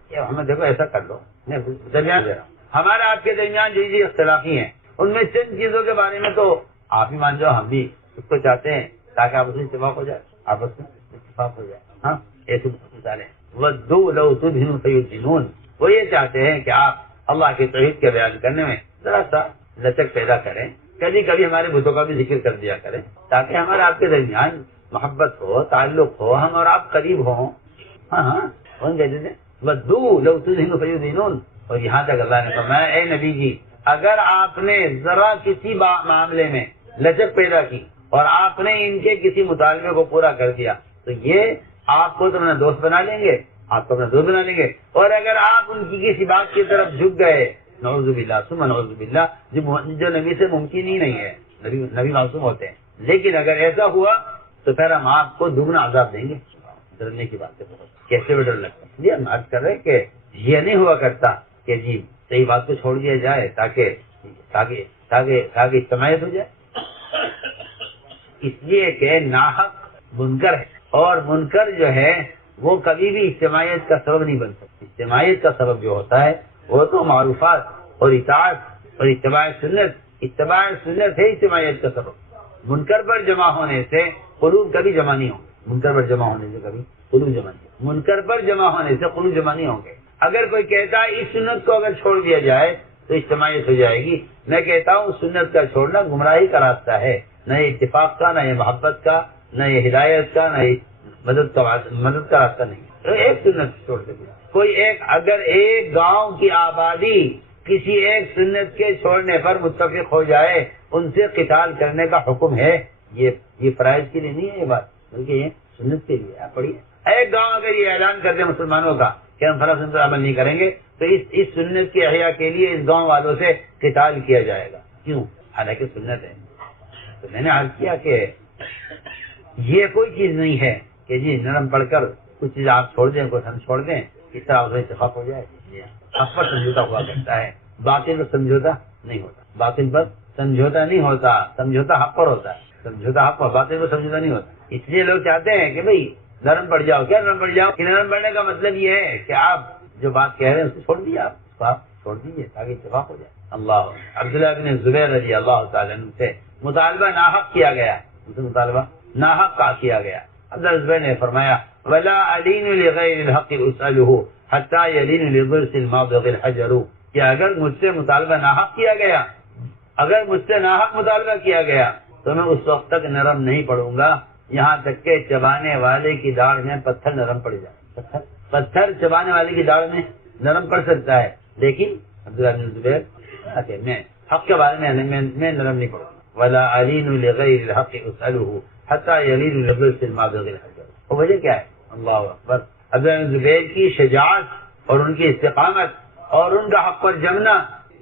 کہ ہمیں دیکھو ایسا کر لو، میں درمیان دے رہا ہوں، ہمارا آپ کے درمیان جو چیزیں اختلافی ہیں ان میں چند چیزوں کے بارے میں تو آپ ہی مان جاؤ، ہم بھی اس کو چاہتے ہیں تاکہ آپس میں اتفاق ہو جائے، آپس میں اتفاق ہو جائے۔ ہاں ایسے مثالیں وَدُّوا لَوْ تُدْهِنُ فَيُدْهِنُونَ، وہ یہ چاہتے ہیں کہ آپ اللہ کے توحید کے بیان کرنے میں ذرا سا لچک پیدا کریں، کبھی کبھی ہمارے بتوں کا بھی ذکر کر دیا کریں تاکہ ہمارے آپ کے درمیان محبت ہو، تعلق ہو، ہم اور آپ قریب ہوں۔ ہاں کون کہتے تھے وَدُّوا لَوْ تُدْهِنُ فَيُدْهِنُونَ، اور یہاں تک اللہ نے فرمایا اے نبی جی اگر آپ نے ذرا کسی معاملے میں لچک پیدا کی اور آپ نے ان کے کسی مطالبے کو پورا کر دیا تو یہ آپ کو تو اپنا دوست بنا لیں گے، آپ کو اپنا دوست بنا لیں گے، اور اگر آپ ان کی کسی بات کی طرف جھک گئے، نعوذ باللہ ثم نعوذ باللہ، جو نبی سے ممکن ہی نہیں ہے، نبی معصوم ہوتے ہیں، لیکن اگر ایسا ہوا تو پھر ہم آپ کو دگنا عذاب دیں گے۔ ڈرنے کی بات ہے، بہت کیسے بھی ڈر لگتا ہے۔ یہ ہم عرض کر رہے کہ یہ نہیں ہوا کرتا کہ جی صحیح بات کو چھوڑ دیا جائے تاکہ اجتماعیت ہو جائے، اس لیے کہ ناحق منکر ہے، اور منکر جو ہے وہ کبھی بھی اجتماعیت کا سبب نہیں بن سکتی۔ اجتماعیت کا سبب جو ہوتا ہے وہ تو معروفات اور اطاعت اور اتباع سنت ہے اجتماعیت کا سبب۔ منکر پر جمع ہونے سے قلوب کبھی جمع نہیں ہوں، منکر پر جمع ہونے سے کبھی قلوب جمع نہیں ہوں، منکر پر جمع ہونے سے قلوب جمع نہیں ہوں گے۔ اگر کوئی کہتا ہے اس سنت کو اگر چھوڑ دیا جائے تو اجتماعیت ہو جائے گی، میں کہتا ہوں سنت کا چھوڑنا گمراہی کا راستہ ہے، نہ یہ اتفاق کا، نہ یہ محبت کا، نہ یہ ہدایت کا، نہ یہ مدد کا راستہ نہیں۔ تو ایک سنت چھوڑ دے کوئی اگر ایک گاؤں کی آبادی کسی ایک سنت کے چھوڑنے پر متفق ہو جائے، ان سے قتال کرنے کا حکم ہے۔ یہ فرائض کے لیے نہیں ہے یہ بات، بلکہ یہ سنت کے لیے۔ آپ پڑھیے، ایک گاؤں اگر یہ اعلان کر دے مسلمانوں کا کہ ہم فلاں سنت پر عمل نہیں کریں گے تو اس سنت کے احیاء کے لیے اس گاؤں والوں سے قتال کیا جائے گا۔ کیوں؟ حالانکہ سنت ہے۔ تو میں نے عرض کیا کہ یہ کوئی چیز نہیں ہے کہ جی نرم پڑھ کر کچھ چیز آپ چھوڑ دیں، کچھ ہم چھوڑ دیں، اس طرح اسے اتفاق ہو جائے۔ حق پر سمجھوتا ہوا کرتا ہے، باطل پر سمجھوتا نہیں ہوتا، باطل پر سمجھوتا نہیں ہوتا، سمجھوتا حق پر ہوتا ہے، سمجھوتا حق پر، باطل پر سمجھوتا نہیں ہوتا۔ اس لیے لوگ چاہتے ہیں کہ بھئی نرم پڑ جاؤ۔ کیا نرم پڑ جاؤ؟ کہ نرم پڑنے کا مطلب یہ ہے کہ آپ جو بات کہہ رہے ہیں اس کو چھوڑ دیجیے، آپ چھوڑ دیجیے تاکہ اتفاق ہو جائے۔ اللہ عبداللہ بن زبیر رضی اللہ تعالیٰ عنہ سے مطالبہ ناحق کیا گیا، ان سے مطالبہ ناحق کا کیا گیا۔ عبداللہ زبیر نے فرمایا ولا علین لغیر الحق اسألہ حتی یلین لضرس الماضغ الحجر، کہ اگر مجھ سے مطالبہ ناحق کیا گیا، اگر مجھ سے ناحق مطالبہ کیا گیا تو میں اس وقت تک نرم نہیں پڑوں گا یہاں تک کہ چبانے والے کی داڑھ میں پتھر نرم پڑ جائے۔ پتھر چبانے والے کی داڑھ میں نرم پڑ سکتا ہے، لیکن عبداللہ بن زبیر میں حق کے بارے میں نرم نہیں پڑوں گا، ولا علین لغیر الحق اسألہ حتی یلین لبل فی المابغ الحجر. وہ وجہ کیا ہے؟ اللہ اکبر. عبداللہ بن زبیر کی شجاعت اور ان کی استقامت اور ان کا حق پر جمنا،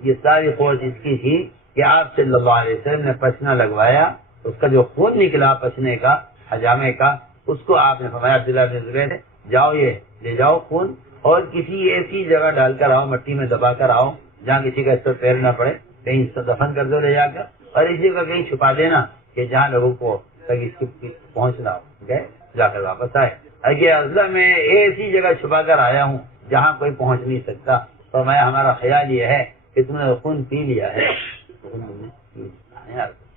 یہ ساری قوت اس کی تھی کہ آپ صلی اللہ علیہ وسلم نے پسینہ لگوایا، اس کا جو خون نکلا پسینے کا، حجامے کا، اس کو آپ نے فرمایا عبداللہ بن زبیر نے جاؤ یہ لے جاؤ خون اور کسی ایسی جگہ ڈال کر آؤ، مٹی میں دبا کر آؤ جہاں کسی کا اس پر پیر نہ پڑے، کہیں اس کو دفن کر دو لے جا کر، اور اس جگہ کہیں چھپا دینا کہ جہاں لوگوں کو تک اس کی پہنچنا ہو. گئے جا کر واپس آئے. اگے اضلاع میں ایسی جگہ چھپا کر آیا ہوں جہاں کوئی پہنچ نہیں سکتا. تو ہمارا خیال یہ ہے کہ تم نے خون پی لیا ہے.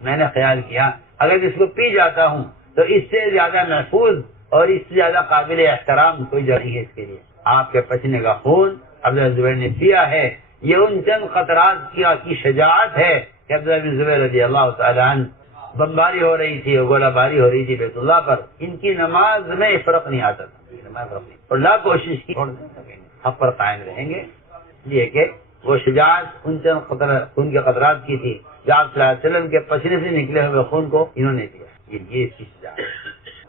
میں نے خیال کیا اگر اس کو پی جاتا ہوں تو اس سے زیادہ محفوظ اور اس سے زیادہ قابل احترام کوئی جگہ نہیں ہے اس کے لیے. آپ کے پسینے کا خون عبداللہ زبیر نے پیا ہے. یہ ان چند خطرات کی شجاعت ہے کہ عبداللہ بن زبیر رضی اللہ تعالیٰ عنہ بمباری ہو رہی تھی، گولہ باری ہو رہی تھی بیت اللہ پر، ان کی نماز میں فرق نہیں آتا تھا. اور لا کوشش کی حق پر قائم رہیں گے، یہ کہ وہ شجاعت ان چند خون کے خطرات کی تھی جو آپ صلی اللہ علیہ وسلم کے پسینے سے نکلے ہوئے خون کو انہوں نے دیا. یہ اس کی شجاعت.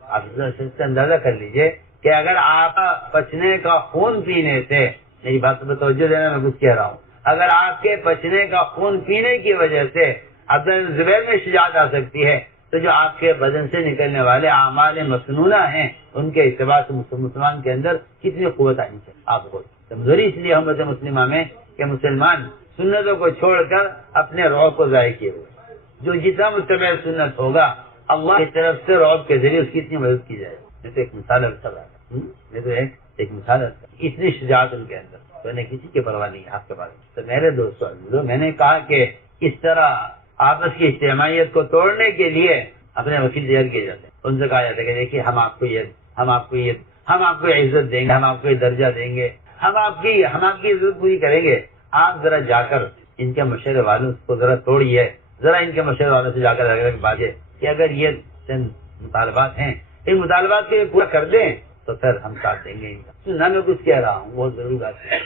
آپ سے اندازہ کر لیجئے کہ اگر آپ پسینے کا خون پینے سے، میری بات کو توجہ دینا، میں کچھ کہہ رہا ہوں، اگر آپ کے پسینے کا خون پینے کی وجہ سے عبداللہ بن زبیر میں شجاعت آ سکتی ہے، تو جو آپ کے بدن سے نکلنے والے اعمال مسنونہ ہیں ان کے اتباع سے مسلمان کے اندر کتنی قوت آنی چاہیے. آپ کو کمزوری اس لیے امت مسلمہ میں کہ مسلمان سنتوں کو چھوڑ کر اپنے رعب کو ضائع کیے ہوئے. جو جتنا متبع سنت ہوگا اللہ کی طرف سے رعب کے ذریعے اس کی اتنی مدد کی جائے. میں تو ایک مثال عرض کر رہا تھا، میں تو ایک مثال عرض کر، اتنی شجاعت ان کے اندر، تو انہیں کسی کی پرواہ نہیں آپ کے بارے میں. تو میرے دوستوں، میں نے کہا کہ اس طرح آپس کی اجتماعیت کو توڑنے کے لیے اپنے وکیل تیار کیے جاتے ہیں. ان سے کہا جاتا ہے کہ دیکھیے ہم آپ کو عزت دیں گے، ہم آپ کو یہ درجہ دیں گے، ہم آپ کی عزت پوری کریں گے. آپ ذرا جا کر ان کے مشورے والوں کو ذرا توڑیے، ذرا ان کے مشورے والوں سے جا کر بات ہے کہ اگر یہ چند مطالبات ہیں، ان مطالبات کو یہ پورا کر دیں تو پھر ہم ساتھ دیں گے. نہ میں کچھ کہہ رہا ہوں، وہ ضرور بات ہے،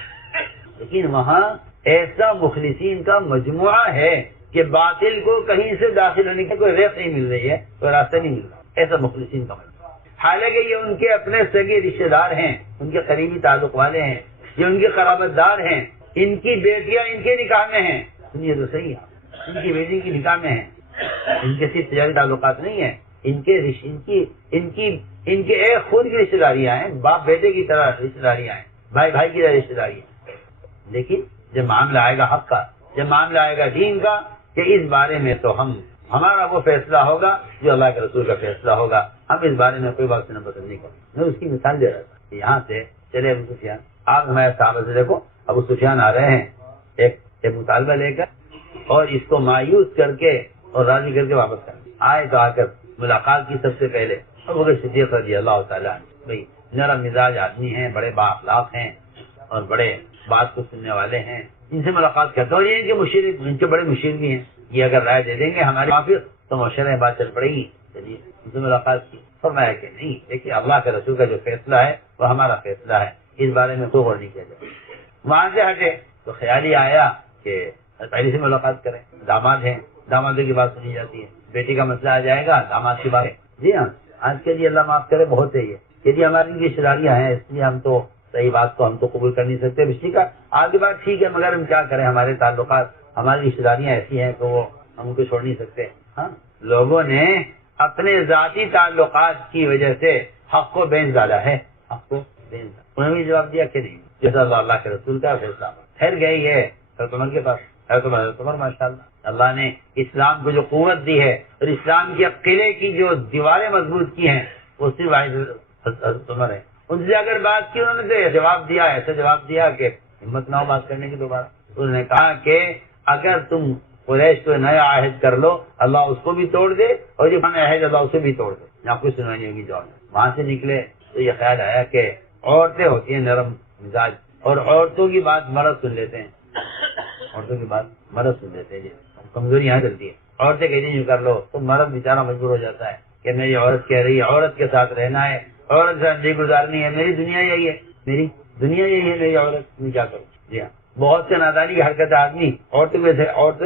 لیکن وہاں ایسا مخلصین کا مجموعہ ہے کہ باطل کو کہیں سے داخل ہونے کی کوئی ریت نہیں مل رہی ہے، کوئی راستہ نہیں مل رہا. ایسا مخلصین کا مجموعہ، حالانکہ یہ ان کے اپنے سگے رشتے دار ہیں، ان کے قریبی تعلق والے ہیں، یہ ان کے قرابت دار ہیں، ان کی بیٹیاں ان کے نکاح میں ہیں. سنیے تو صحیح ہے، ان کی بیٹی کی نکاح میں ہیں. ان کے صرف تجارتی تعلقات نہیں ہیں، ان کے ایک خون کی رشتے داریاں ہیں، باپ بیٹے کی طرح رشتے داریاں ہیں، بھائی بھائی کی طرح رشتے داریاں ہیں. لیکن جب معاملہ آئے گا حق کا، جب معاملہ آئے گا دین کا، کہ اس بارے میں تو ہمارا وہ فیصلہ ہوگا جو اللہ کے رسول کا فیصلہ ہوگا. ہم اس بارے میں کوئی بات سے پسند نہیں کریں. میں اس کی مثال دے رہا تھا. یہاں سے چلے ابو سفیان، آپ ہمارے صحابہ سے دیکھو، ابو سفیان آ رہے ہیں ایک مطالبہ لے کر اور اس کو مایوس کر کے اور راضی کر کے واپس کر آئے. تو آ کر ملاقات کی سب سے پہلے ابو بکر صدیق رضی اللہ تعالیٰ بھائی نرم مزاج آدمی ہیں، بڑے با اخلاق ہیں اور بڑے بات کو سننے والے ہیں. ان سے ملاقات کرتے اور یہ ان کے بڑے مشیر بھی ہیں. یہ اگر رائے دے دیں گے ہمارے موافق تو مشورے بات چل پڑے گی. چلیے ان سے ملاقات کی. فرمایا کہ نہیں، دیکھیے اللہ کے رسول کا جو فیصلہ ہے وہ ہمارا فیصلہ ہے، اس بارے میں کوئی غور نہیں کیا جائے. وہاں سے ہٹے تو خیال ہی آیا کہ پہلے سے ملاقات کریں. داماد ہیں، دامادوں کی بات سنی جاتی ہے. بیٹی کا مسئلہ آ جائے گا، داماد کی بات ہے. جی ہاں، آج کے لیے اللہ معاف کرے بہت ہے یہ کہ ہماری رشتے داریاں ہیں، اس لیے ہم تو صحیح بات کو ہم تو قبول کر نہیں سکتے. رشتے کا آگے بات ٹھیک ہے، مگر ہم کیا کریں، ہمارے تعلقات، ہماری رشتے داریاں ایسی ہیں کہ وہ ہم ان کو چھوڑ نہیں سکتے. ہاں، لوگوں نے اپنے ذاتی تعلقات کی وجہ سے حق کو بین ڈالا ہے. حق کو بین ڈالا، انہوں نے جواب دیا کہ نہیں، جیسا اللہ کے رسول کا فیصلہ. پھر گئی ہے حضرت عمر کے پاس. حضرت عمر ماشاء اللہ نے اسلام کو جو قوت دی ہے اور اسلام کے قلعے کی جو دیواریں مضبوط کی ہیں وہ صرف حضرت عمر ہے. ان سے اگر بات کی انہوں نے جواب دیا، ایسا جواب دیا کہ ہمت نہ ہو بات کرنے کی دوبارہ. انہوں نے کہا کہ اگر تم قریش کو نیا عہد کر لو، اللہ اس کو بھی توڑ دے، اور جو عہد اللہ اسے بھی توڑ دے. آپ کو سنوانی ہوگی جواب. وہاں سے نکلے تو یہ خیال آیا کہ عورتیں ہوتی ہیں نرم مزاج، اور عورتوں کی بات مرد سن لیتے ہیں. عورتوں کی بات مرد سن لیتے ہیں. جی کمزوری یہاں چلتی ہے. عورتیں کہتی ہیں کر لو تو مرد بیچارہ مجبور ہو جاتا ہے کہ میری عورت کہہ رہی ہے، عورت کے ساتھ رہنا ہے، عورت سے زندگی گزارنی ہے، میری دنیا یہی ہے، میری عورت، میں کیا کروں. جی ہاں، بہت سے نادانی کی حرکت آدمی عورتوں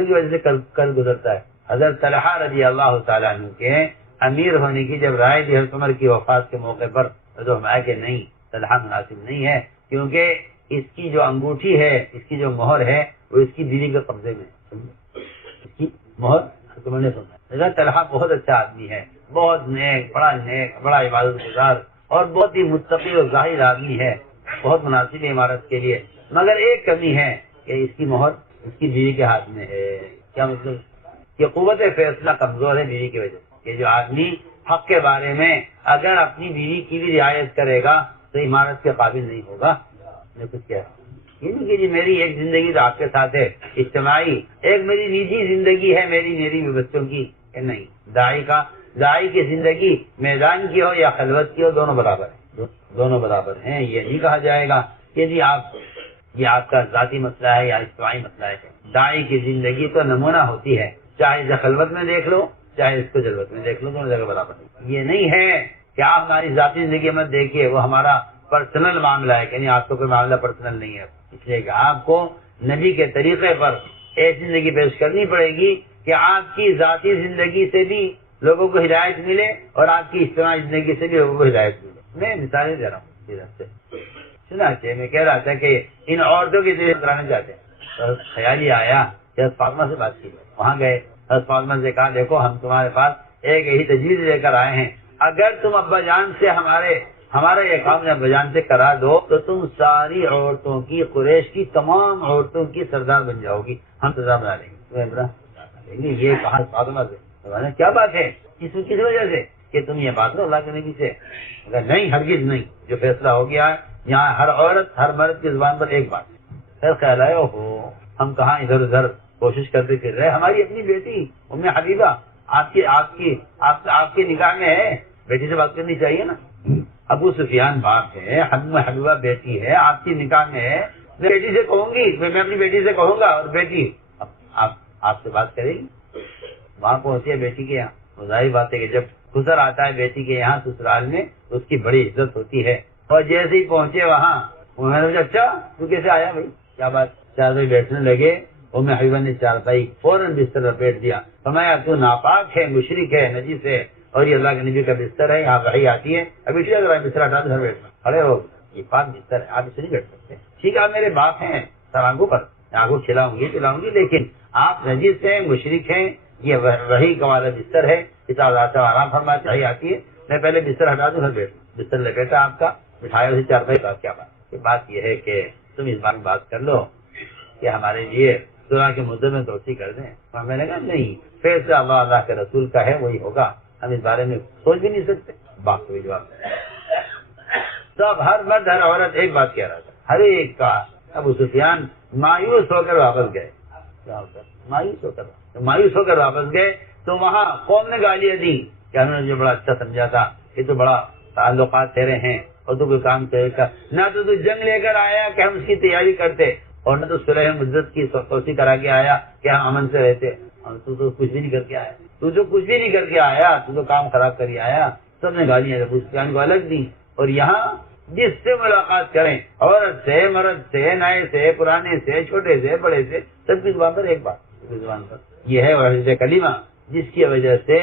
کی وجہ سے کر گزرتا ہے. حضرت طلحہ رضی اللہ تعالیٰ عنہ کے امیر ہونے کی جب رائے دی حضرت عمر کی وفات کے موقع پر تو ہمارا کہ نہیں، طلحہ مناسب نہیں ہے، کیونکہ اس کی جو انگوٹھی ہے، اس کی جو مہر ہے وہ اس کی بیوی کے قبضے میں ہے، اس کی مہر تم نے سنا۔ حضرت طلحہ بہت اچھا آدمی ہے، بہت نیک، بڑا عبادت گزار اور بہت ہی متقی اور ظاہر آدمی ہے، بہت مناسب ہے عمارت کے لیے، مگر ایک کمی ہے کہ اس کی مہر اس کی بیوی کے ہاتھ میں ہے۔ کیا مطلب؟ کہ قوت فیصلہ کمزور ہے بیوی کی وجہ سے، کہ جو آدمی حق کے بارے میں اگر اپنی بیوی کی بھی رعایت کرے گا تو عمارت کے قابل نہیں ہوگا۔ میں کچھ کیا یہ نہیں کہ جی میری ایک زندگی تو آپ کے ساتھ ہے اجتماعی، ایک میری نجی زندگی ہے میری بچوں کی، نہیں، داعی کی زندگی میدان کی ہو یا خلوت کی ہو دونوں برابر ہیں، دونوں برابر ہیں۔ یہ نہیں کہا جائے گا کہ جی یہ آپ کا ذاتی مسئلہ ہے یا اجتماعی مسئلہ ہے۔ داعی کی زندگی تو نمونہ ہوتی ہے، چاہے اسے خلوت میں دیکھ لو چاہے اس کو جلوت میں دیکھ لو، دونوں جگہ برابر ہے۔ یہ نہیں ہے کہ آپ ہماری ذاتی زندگی مت دیکھیے، وہ ہمارا پرسنل معاملہ ہے، یعنی آپ کو کوئی معاملہ پرسنل نہیں ہے، اس لیے کہ آپ کو نبی کے طریقے پر ایسی زندگی پیش کرنی پڑے گی کہ آپ کی ذاتی زندگی سے بھی لوگوں کو ہدایت ملے اور آپ کی اجتماعی زندگی سے بھی لوگوں کو ہدایت ملے۔ میں مثالیں دے رہا ہوں، چنانچہ میں کہہ رہا تھا کہ ان عورتوں کی ذریعے کرانا چاہتے ہیں، تو خیال ہی آیا کہ حضرت فاطمہ سے بات کی، وہاں گئے، حضرت فاطمہ سے کہا دیکھو ہم تمہارے پاس ایک یہی تجویز لے کر آئے ہیں، اگر تم ابا جان سے ہمارا یہ کام ابا جان سے کرا دو تو تم ساری عورتوں کی، قریش کی تمام عورتوں کی سردار بن جاؤ گی، ہم سردار بنا لیں گے۔ یہ کہا فاطمہ سے، کیا بات ہے، کس وجہ سے کہ تم یہ بات کرو اللہ کے نبی سے؟ نہیں، ہرگز نہیں، جو فیصلہ ہو گیا ہے یہاں ہر عورت ہر مرد کی زبان پر ایک بات ہے۔ پھر خیال آئے اوہو ہم کہاں ادھر ادھر کوشش کرتے پھر رہے، ہماری اپنی بیٹی ام حبیبہ آپ کی نگاہ میں ہے، بیٹی سے بات کرنی چاہیے نا۔ ابو سفیان باپ ہے، ام حبیبہ بیٹی ہے، آپ کی نگاہ میں ہے، میں بیٹی سے کہوں گی، میں اپنی بیٹی سے کہوں گا اور بیٹی آپ سے بات کرے گی۔ وہاں پہنچی ہے بیٹی کے یہاں، ظاہر بات ہے کہ جب خسر آتا ہے بیٹی کے یہاں سسرال میں اس کی بڑی عزت ہوتی ہے، اور جیسے ہی پہنچے وہاں انہوں نے پوچھا اچھا تو کیسے آیا بھائی، کیا بات؟ چادر بیٹھنے لگے، ام حبیبہ نے چارپائی فوراً بستر لپیٹ دیا، فرمایا تو ناپاک ہے، مشرک ہے، نجس ہے، اور یہ اللہ کے نبی کا بستر ہے، یہاں وحی آتی ہے، ابھی بستر ہٹا گھر بیٹھنا، کھڑے ہو، یہ پاک بستر ہے، آپ اسے نہیں بیٹھ سکتے۔ ٹھیک ہے آپ میرے باپ ہیں، سر آنکھوں پر آنکھوں کھلاؤں گی، لیکن آپ نجس ہیں، مشرک ہیں، یہ وحی کا والا بستر ہے، اس آرام فرماتے وحی آتی ہے، میں پہلے بستر ہٹا دوں گھر بیٹھ، بستر لپیٹا آپ کا، بٹھایا اسے چارپائی کا، کیا بات یہ ہے کہ تم اس بات میں بات کر لو کہ ہمارے لیے صلح کے مدعے میں توسیع کر دیں۔ میں نے کہا نہیں، فیصلہ اللہ کے رسول کا ہے، وہی ہوگا، ہم اس بارے میں سوچ بھی نہیں سکتے۔ باپ کو بھی جواب سب ہر مرد ہر عورت ایک بات کہہ رہا تھا، ہر ایک کا۔ ابو سفیان مایوس ہو کر واپس گئے، مایوس ہو کر واپس گئے تو وہاں قوم نے گالیاں دی کہ انہوں نے جو بڑا اچھا سمجھا تھا، یہ تو بڑا تعلقات تیرے ہیں اور تو کوئی کام کرے گا، نہ تو جنگ لے کر آیا کہ ہم اس کی تیاری کرتے، اور نہ تو صلح مدت کی توسیع کرا کے آیا کہ ہم امن سے رہتے، اور تو کچھ بھی نہیں کر کے آیا، تو جو کچھ بھی نہیں کر کے آیا تو کام خراب کر آیا۔ سب نے گالیاں ابو سفیان کو الگ دی، اور یہاں جس سے ملاقات کریں، عورت سے، مرد سے، نئے سے، پرانے سے، چھوٹے سے، بڑے سے، سب کی زبان پر ایک بات، زبان پر یہ ہے وحدت کلمہ، جس کی وجہ سے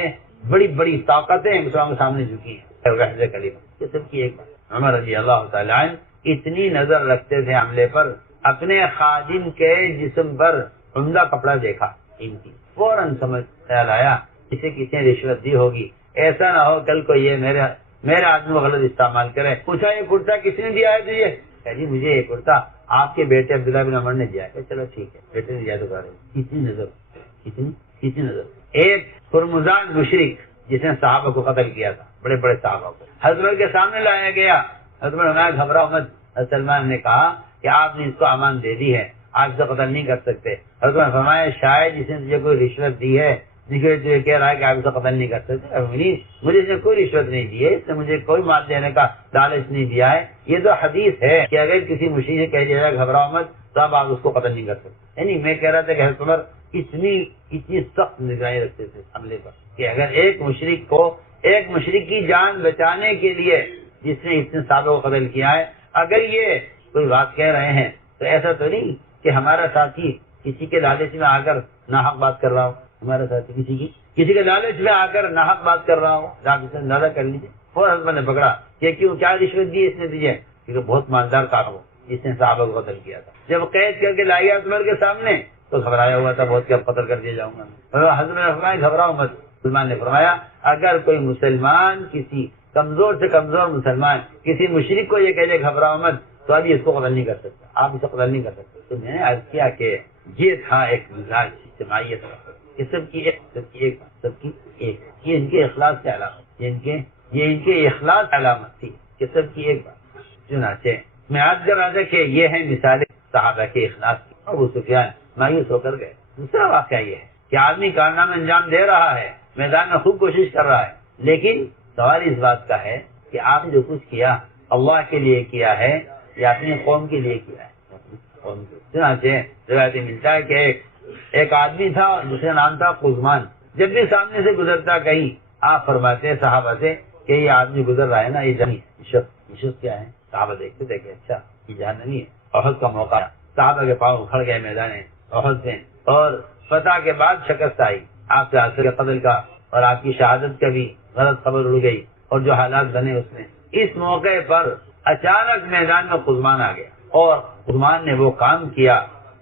بڑی بڑی طاقتیں مسلمانوں کے سامنے جھکی ہیں، وحدت کلمہ، یہ سب کی ایک بات۔ عمر رضی اللہ تعالیٰ عنہ اتنی نظر رکھتے تھے حملے پر، اپنے خادم کے جسم پر عمدہ کپڑا دیکھا ان کی، فوراً سمجھ خیال آیا اسے کسی نے رشوت دی ہوگی، ایسا نہ ہو کل کو یہ میرے آدمی کو غلط استعمال کرے۔ پوچھا یہ کرتا کس نے دیا ہے تجھے؟ کہ جی مجھے یہ کرتا آپ کے بیٹے عبداللہ بن عمر نے دیا ہے۔ چلو ٹھیک ہے، بیٹے نے دیا تو کہا رہے کتنی نظر۔ ایک ہرمزان مشرک جس نے صحابہ کو قتل کیا تھا، بڑے بڑے صحابہ کو حضرت کے سامنے لایا گیا، حضرت گھبراؤ مت، سلمان نے کہا کہ آپ نے اس کو امان دے دی ہے، آپ اسے قتل نہیں کر سکتے۔ حضرت نے فرمایا شاید جس نے تجھے کوئی رشوت دی ہے، تجھے کہہ رہا ہے کہ آپ اسے قتل نہیں کر سکتے، مجھے اس نے کوئی رشوت نہیں دی ہے، اس نے مجھے کوئی مال دینے کا لالچ نہیں دیا ہے۔ یہ تو حدیث ہے کہ اگر کسی مشرک سے کہہ دیا جائے گھبراؤ مت تو اب آپ اس کو قتل نہیں کر سکتے۔ یعنی میں کہہ رہا تھا کہ حضرت عمر اتنی سخت نگرانی رکھتے تھے حملے پر کہ اگر ایک مشرک کی جان بچانے کے لیے جس نے اتنے صحابہ کو قتل کیا ہے، اگر یہ کوئی بات کہہ رہے ہیں تو ایسا تو نہیں کہ ہمارا ساتھی کسی کے لالچ میں آ کر ناحق بات کر رہا ہو، ہمارے ساتھ کسی کے لالچ میں آ کر ناحق بات کر رہا ہو، آپ اس نے اندازہ کر لیجیے، فوراً میں نے پکڑا کہ کیوں، کیا رشوت دی اس نے دیجیے، کیونکہ بہت مالدار کام ہو، اس نے صحابہ کو قتل کیا تھا، جب قید کر کے لایا عمر کے سامنے تو گھبرایا ہوا تھا بہت، کہ اب قتل کر دیا جاؤں گا۔ حضرت نے فرمایا گھبراؤ مت، مسلمان نے فرمایا اگر کوئی مسلمان کسی کمزور سے کمزور مسلمان کسی مشرک کو یہ کہے گھبراؤ مت تو ابھی اس کو قتل نہیں کر سکتا، آپ اسے قتل نہیں کر سکتے۔ تو میں نے عرض کیا کہ یہ تھا ایک مزاج اجتماعیت کہ سب کی ایک یہ ان کے اخلاص کی علامت، یہ ان کے اخلاص کی علامت تھی کہ سب کی ایک بات۔ چنانچہ میں آج کر رہا تھا کہ یہ ہے مثالیں صحابہ کے اخلاص کی۔ ابو سفیان مایوس ہو کر گئے۔ دوسرا واقعہ یہ ہے کہ آدمی کارنامہ انجام دے رہا ہے، میدان میں خوب کوشش کر رہا ہے، لیکن سوال اس بات کا ہے کہ آپ نے جو کچھ کیا اللہ کے لیے کیا ہے یا اپنی قوم کے لیے کیا ہے؟ چنانچہ روایت ملتا ہے کہ ایک آدمی تھا جس کا نام تھا قزمان، جب بھی سامنے سے گزرتا کہیں آپ فرماتے صحابہ سے کہ یہ آدمی گزر رہا ہے نا، یہ جہنمی شخص کیا ہے؟ صحابہ دیکھتے تھے کہ اچھا یہ جہنمی ہے۔ احد کا موقع، صحابہ کے پاؤں اکھڑ گئے میدان احد میں، اور فتح کے بعد شکست آئی، آپ سے عاصر کے قتل کا اور آپ کی شہادت کا بھی غلط خبر اڑ گئی، اور جو حالات بنے اس میں، اس موقع پر اچانک میدان میں قزمان آ گیا، اور قزمان نے وہ کام کیا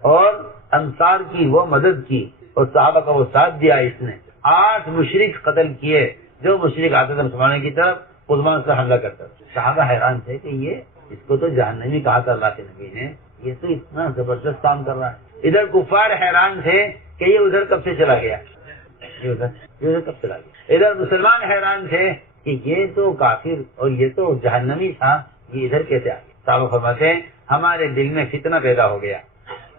اور انصار کی وہ مدد کی اور صحابہ کا وہ ساتھ دیا۔ اس نے 8 مشرک قتل کیے، جو مشرک آتے تھے مسلمانوں کی طرف، قزمان سے حملہ کرتا تھا۔ صحابہ حیران تھے کہ یہ اس کو تو جہنمی کہا تھا اللہ کے نبی نے، یہ تو اتنا زبردست کام کر رہا ہے۔ ادھر کفار حیران تھے کہ یہ ادھر کب سے چلا گیا، یہ ادھر کب چلا گیا۔ ادھر مسلمان حیران تھے کہ یہ تو کافر اور یہ تو جہنمی تھا، یہ ادھر کیسے آ گیا۔ صحابہ فرماتے ہیں ہمارے دل میں فتنہ پیدا ہو گیا،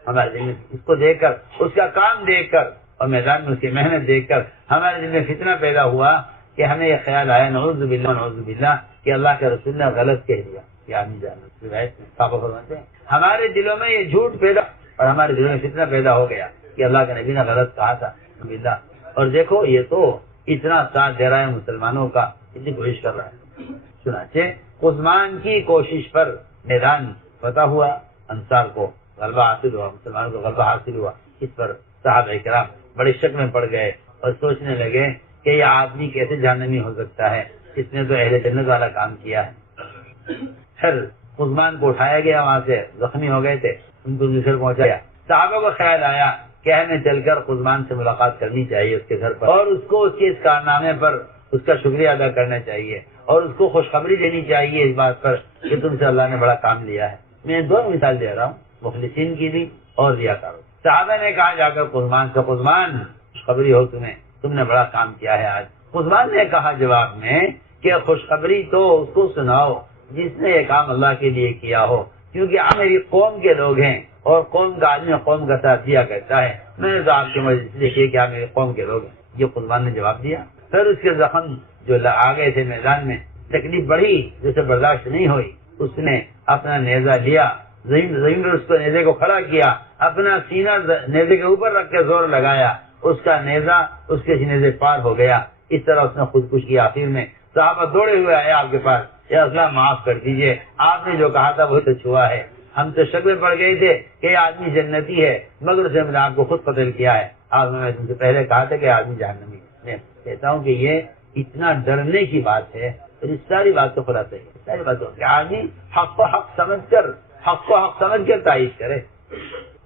ہمارے دل میں اس کو دیکھ کر، اس کا کام دیکھ کر اور میدان میں اس کی محنت دیکھ کر ہمارے دل میں فتنہ پیدا ہوا کہ ہمیں یہ خیال آیا نعوذ باللہ کہ اللہ کے رسول نے غلط کہہ دیا کہ آدمی جہنم۔ صحابہ فرماتے ہیں ہمارے دلوں میں یہ جھوٹ پیدا اور ہمارے دلوں میں فتنہ پیدا ہو گیا کہ اللہ کے نبی نے غلط کہا تھا باللہ، اور دیکھو یہ تو اتنا ساتھ دے رہا ہے مسلمانوں کا، اتنی کوشش کر رہا ہے۔ چنانچہ قزمان کی کوشش پر میدان فتح ہوا، انصار کو غلبہ حاصل ہوا، مسلمانوں کو غلبہ حاصل ہوا۔ اس پر صحابہ کرام بڑے شک میں پڑ گئے اور سوچنے لگے کہ یہ آدمی کیسے جہنمی ہو سکتا ہے، اس نے تو اہل جنت والا کام کیا ہے۔ پھر قزمان کو اٹھایا گیا، وہاں سے زخمی ہو گئے تھے، ان کو مصر پہنچایا۔ صحابہ کو خیال آیا کہ ہمیں چل کر قزمان سے ملاقات کرنی چاہیے اس کے گھر پر، اور اس کو اس کے اس کارنامے پر اس کا شکریہ ادا کرنا چاہیے اور اس کو خوشخبری دینی چاہیے اس بات پر کہ تم سے اللہ نے بڑا کام لیا ہے۔ میں 2 مثال دے رہا ہوں، مخلصین کی بھی اور ریاکاروں۔ صحابہ نے کہا جا کر قزمان سے، قزمان خوشخبری ہو تمہیں، تم نے بڑا کام کیا ہے آج۔ قزمان نے کہا جواب میں کہ خوشخبری تو اس کو سناؤ جس نے یہ کام اللہ کے لیے کیا ہو، کیونکہ آپ میری قوم کے لوگ ہیں اور قوم کا آدمی قوم کا ساتھ دیا کرتا ہے، میں نے تو آپ کی مدد اس لیے کی کہ آپ میری قوم کے لوگ ہیں۔ یہ قزمان نے جواب دیا۔ پھر اس کے زخم جو آ گئے تھے میدان میں، تکلیف بڑھی جسے برداشت نہیں ہوئی، اس نے اپنا نیزہ لیا، زمین پر اس کو نیزے کو کھڑا کیا، اپنا سینہ نیزے کے اوپر رکھ کے زور لگایا، اس کا نیزہ اس کے سینے سے پار ہو گیا۔ اس طرح اس نے خودکشی کی۔ آخر میں صحابہ دوڑے ہوئے آئے آپ کے پاس، یا اللہ معاف کر دیجئے، آپ نے جو کہا تھا وہی تو چھوا ہے، ہم تو شک میں پڑ گئے تھے کہ یہ آدمی جنتی ہے، مگر اسے میں نے آپ کو خود قتل کیا ہے، آپ نے تم سے پہلے کہا تھا کہ آدمی جہنمی ہے۔ میں کہتا ہوں کہ یہ اتنا ڈرنے کی بات ہے، اور اس ساری بات کو خلاصہ ہے، ساری بات کہ آدمی حق کو حق سمجھ کر تائید کرے،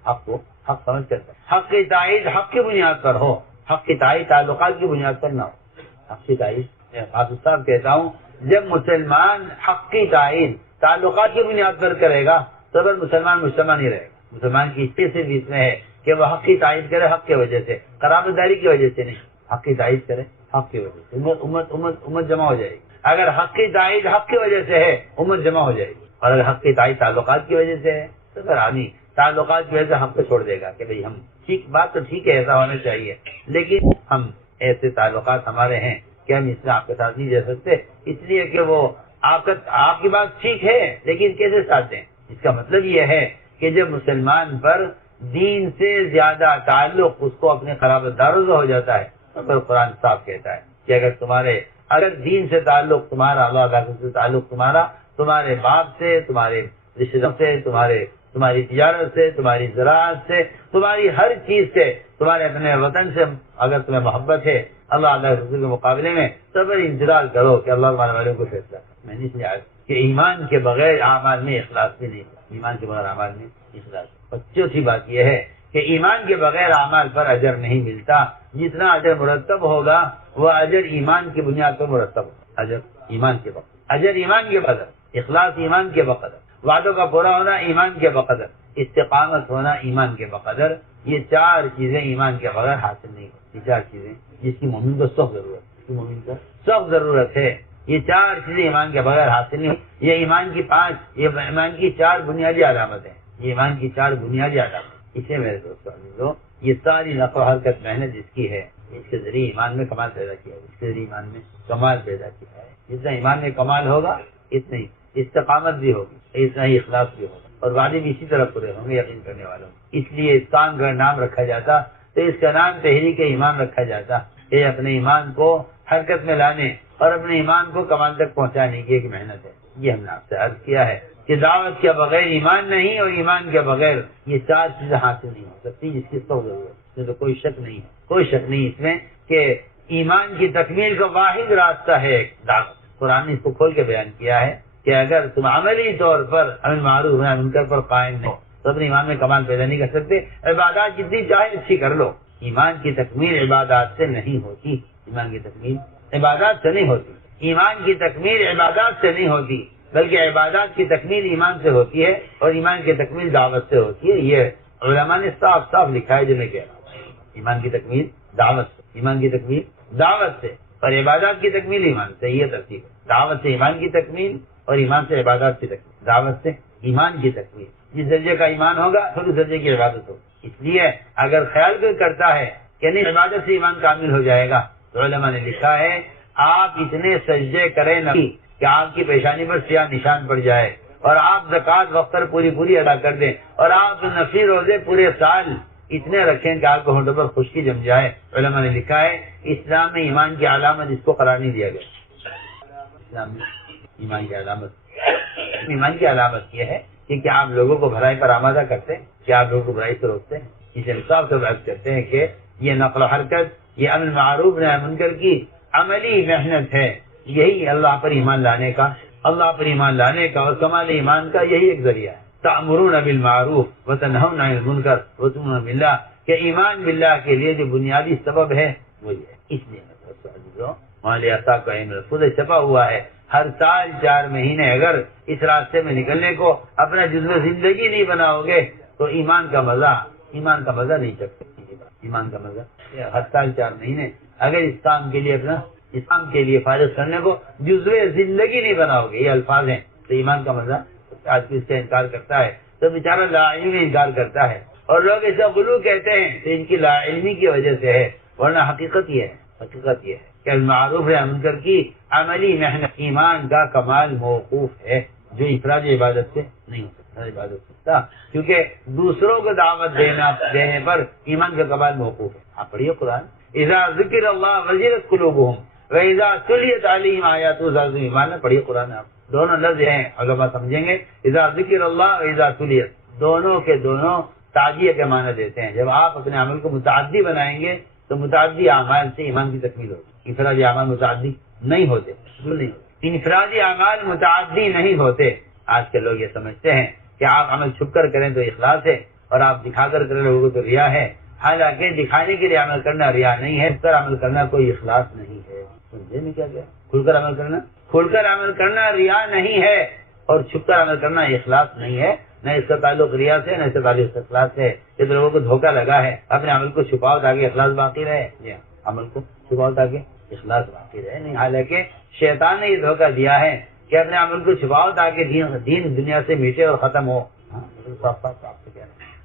حق کو حق سمجھ کر، حق کی تائید حق کی بنیاد پر ہو، حق کی تائید تعلقات کی بنیاد پر نہ ہو۔ حق کی تائید حافظ صاحب کہتا ہوں، جب مسلمان حق کی تائید تعلقات کی بنیاد پر کرے گا تو اگر مسلمان مجتمع نہیں رہے گا۔ مسلمان کی صرف اس میں ہے کہ وہ حق کی تائید کرے، حق کی وجہ سے، قرابت داری کی وجہ سے نہیں، حق کی تائید کرے حق کی وجہ سے، امت جمع ہو جائے گی۔ اگر حق کی تائید حق کی وجہ سے ہے، امت جمع ہو جائے گی، اور اگر حق کی تائید تعلقات کی وجہ سے ہے تو پھر آدمی تعلقات کی وجہ سے حق کو چھوڑ دے گا کہ بھئی ہم ٹھیک، بات تو ٹھیک ہے، ایسا ہونا چاہیے، لیکن ہم ایسے تعلقات ہمارے ہیں کہ ہم اس میں آپ کے ساتھ نہیں رہ سکتے، اس لیے کہ وہ آپ کی بات ٹھیک ہے لیکن کیسے ساتھ دیں۔ اس کا مطلب یہ ہے کہ جب مسلمان پر دین سے زیادہ تعلق اس کو اپنے قرابت داروں سے ہو جاتا ہے تو پھر قرآن صاف کہتا ہے کہ اگر دین سے تعلق تمہارا، اللہ سے تعلق تمہارا، تمہارے باپ سے، تمہارے رشتے داروں سے، تمہارے تمہاری تجارت سے، تمہاری زراعت سے، تمہاری ہر چیز سے، تمہارے اپنے وطن سے اگر تمہیں محبت ہے، اللہ اللہ کے رسول کے مقابلے میں صبر انتظار کرو کہ اللہ تمہارے والوں کو فیصلہ کرے۔ میں نے اس لیے آج کہ ایمان کے بغیر اعمال میں اخلاص بھی نہیں ہوتا، ایمان کے بغیر اعمال میں اخلاص۔ اور چوتھی بات یہ ہے کہ ایمان کے بغیر اعمال پر اجر نہیں ملتا۔ جتنا اجر مرتب ہوگا وہ اجر ایمان کی بنیاد پر مرتب ہوگا۔ اجر ایمان کے بقدر، اجر ایمان کے بقدر، اخلاص ایمان کے بقدر، وعدوں کا پورا ہونا ایمان کے بقدر، استقامت ہونا ایمان کے بقدر۔ یہ چار چیزیں ایمان کے بغیر حاصل نہیں ہوتی۔ یہ چار چیزیں جس کی مومن کو سخت ضرورت ہے، جس کی مومن کو سخت ضرورت ہے، یہ چار چیزیں ایمان کے بغیر حاصل نہیں ہوتی۔ یہ ایمان کی چار بنیادی علامت ہیں، یہ ایمان کی چار بنیادی علامت۔ اسے میرے دوستوں عزیزو، یہ ساری نقل و حرکت محنت جس کی ہے، اس کے ذریعے ایمان میں کمال پیدا کیا ہے، اس کے ذریعے ایمان میں کمال پیدا کیا ہے۔ جتنا ایمان میں کمال ہوگا اتنا ہی استقامت بھی ہوگی، اتنا ہی اخلاص بھی ہوگا، اور وعدے بھی اسی طرح پورے ہوں گے یقین کرنے والوں۔ اس لیے اس کام کا نام رکھا جاتا تو اس کا نام تحریک ایمان رکھا جاتا۔ یہ اپنے ایمان کو حرکت میں لانے اور اپنے ایمان کو کمال تک پہنچانے کی ایک محنت ہے۔ یہ ہم نے آپ سے عرض کیا ہے کہ دعوت کے بغیر ایمان نہیں، اور ایمان کے بغیر یہ چار چیزیں حاصل نہیں ہو سکتی جس کی سخت ضرورت ہے۔ اس میں تو کوئی شک نہیں ہے، کوئی شک نہیں اس میں کہ ایمان کی تکمیل کا واحد راستہ ہے دعوت۔ قرآن نے اس کو کھول کے بیان کیا ہے کہ اگر تم عملی طور پر امر معروف نہی منکر پر قائم نہیں تو اپنے ایمان میں کمال پیدا نہیں کر سکتے۔ عبادات جتنی چاہے اچھی کر لو، ایمان کی تکمیل عبادات سے نہیں ہوتی، ایمان کی تکمیل عبادات سے نہیں ہوتی، ایمان کی تکمیل عبادات سے نہیں ہوتی، بلکہ عبادات کی تکمیل ایمان سے ہوتی ہے، اور ایمان کی تکمیل دعوت سے ہوتی ہے۔ یہ علماء نے صاف صاف لکھا ہے جو میں کہہ رہا ہوں۔ ایمان کی تکمیل دعوت سے، ایمان کی تکمیل دعوت سے، اور عبادات کی تکمیل ایمان سے۔ یہ ترتیب ہے، دعوت سے ایمان کی تکمیل اور ایمان سے عبادات کی تکمیل، دعوت سے ایمان کی تکمیل۔ جس درجے کا ایمان ہوگا پھر اس درجے کی عبادت ہوگی۔ اس لیے اگر خیال کوئی کرتا ہے کہ نہیں عبادت سے ایمان کامل ہو جائے گا، تو علماء نے لکھا ہے آپ اتنے سجدے کریں نہیں کہ آپ کی پیشانی پر سیاہ نشان پڑ جائے، اور آپ زکوٰۃ وقت پر پوری ادا کر دیں، اور آپ نفلی روزے پورے سال اتنے رکھیں کہ آپ کو ہونٹوں پر خشکی جم جائے۔ علماء نے لکھا ہے اسلام میں ایمان کی علامت اس کو قرار نہیں دیا گیا۔ اسلام میں ایمان کی علامت یہ ہے کہ کیا آپ لوگوں کو بھلائی پر آمادہ کرتے ہیں، کیا آپ لوگوں کو برائی سے روکتے ہیں۔ اس انصاف سے بات کرتے ہیں کہ یہ نقل و حرکت، یہ امر معروف نہی منکر کی عملی محنت ہے۔ یہی اللہ پر ایمان لانے کا، اور کمال ایمان کا یہی ایک ذریعہ ہے۔ تأمرون بالمعروف وتنہون عن المنکر وتؤمنون باللہ، کہ ایمان باللہ کے لیے جو بنیادی سبب ہے وہ یہ ہے۔ اس لیے خود چھپا ہوا ہے، ہر سال 4 مہینے اگر اس راستے میں نکلنے کو اپنا جزو زندگی نہیں بناؤ گے تو ایمان کا مزہ نہیں چکھ سکتے۔ ایمان کا مزہ ہر سال 4 مہینے اگر اس کام کے لیے فارغ کرنے کو جزو زندگی نہیں بناؤ گے، یہ الفاظ ہیں، تو ایمان کا مزہ آج اس سے انکار کرتا ہے تو بیچارہ لا علمی میں انکار کرتا ہے، اور لوگ ایسا غلو کہتے ہیں تو ان کی لا علمی کی وجہ سے ہے، ورنہ حقیقت یہ ہے کہ المعروف نہی منکر کی عملی محنت ایمان کا کمال موقوف ہے، جو افراد عبادت سے نہیں ہو سکتا، کیونکہ دوسروں کو دعوت دینے پر ایمان کا کمال موقوف ہے۔ آپ پڑھیے قرآن، اذا ذکر اللہ وجلت قلوبہم واذا تلیت علیہم آیاتہ زادتہم ایمانا، پڑھیے قرآن۔ آپ دونوں لفظ ہیں، علماء سمجھیں گے، اذا ذکر اللہ و اذا تلیت، دونوں کے دونوں تعدیہ کے معنی دیتے ہیں۔ جب آپ اپنے عمل کو متعدی بنائیں گے تو متعدی اعمال سے ایمان کی تکمیل ہوگی۔ انفرادی اعمال متعدی نہیں ہوتے، انفرادی اعمال متعدی نہیں ہوتے۔ آج کے لوگ یہ سمجھتے ہیں کہ آپ عمل چھپ کر کریں تو اخلاص ہے، اور آپ دکھا کر کریں لوگوں کو تو ریا ہے، حالانکہ دکھانے کے لیے عمل کرنا ریا نہیں ہے، چھپ کر عمل کرنا کوئی اخلاص نہیں ہے۔ سمجھے میں کیا کھل کر عمل کرنا ریا نہیں ہے، اور چھپ کر عمل کرنا اخلاص نہیں ہے، نہ اس کا تعلق ریا سے، نہ اس کا تعلق اخلاص سے۔ یہ لوگوں کو دھوکہ لگا ہے، اپنے عمل کو چھپاؤ تاکہ اخلاص باقی رہے، عمل کو چھپاؤ تاکہ اخلاص باقی رہے نہیں، حالانکہ شیطان نے یہ دھوکہ دیا ہے کہ اپنے عمل کو چھپاؤ تاکہ دین دنیا سے میٹے اور ختم ہو۔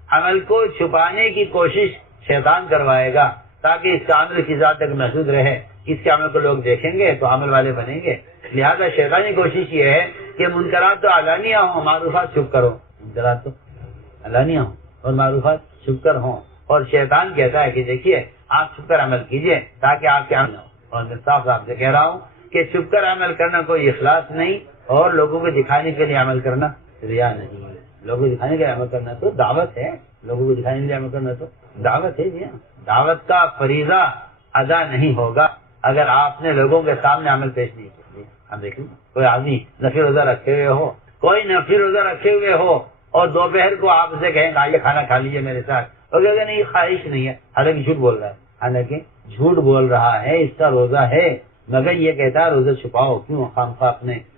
عمل کو چھپانے کی کوشش شیطان کروائے گا تاکہ اس کا عمل کی ذات تک محدود رہے، اس کے عمل کو لوگ دیکھیں گے تو عمل والے بنیں گے۔ لہذا شیطانی کوشش یہ ہے کہ منکرات تو علانیہ ہوں، معروفات چھپ کرو، منکرات تو علانیہ ہوں اور معروفات چھپ کر ہوں، اور شیطان کہتا ہے کہ دیکھیے آپ چھپ کر عمل کیجئے تاکہ آپ کے عمل ہو۔ اور میں صاف آپ سے کہہ رہا ہوں کہ چھپ کر عمل کرنا کوئی اخلاص نہیں، اور لوگوں کو دکھانے کے لیے عمل کرنا ریا نہیں، لوگوں کو دکھانے کے لیے عمل کرنا تو دعوت ہے، لوگوں کو دکھانے کے لیے عمل کرنا تو دعوت ہے جی ہاں۔ دعوت کا فریضہ ادا نہیں ہوگا اگر آپ نے لوگوں کے سامنے عمل پیش نہیں کیا۔ ہم دیکھیں کوئی آدمی نفل روزہ رکھے ہوئے ہو، کوئی نفل روزہ رکھے ہوئے ہو اور دوپہر کو آپ سے کہیں آئیے کھانا کھا لیجیے میرے ساتھ، اور کہے گا نہیں خواہش نہیں ہے، حالانکہ جھوٹ بول رہا ہے، حالانکہ جھوٹ بول رہا ہے، اس کا روزہ ہے مگر یہ کہتا ہے روزہ چھپاؤ، کیوں خامخواہ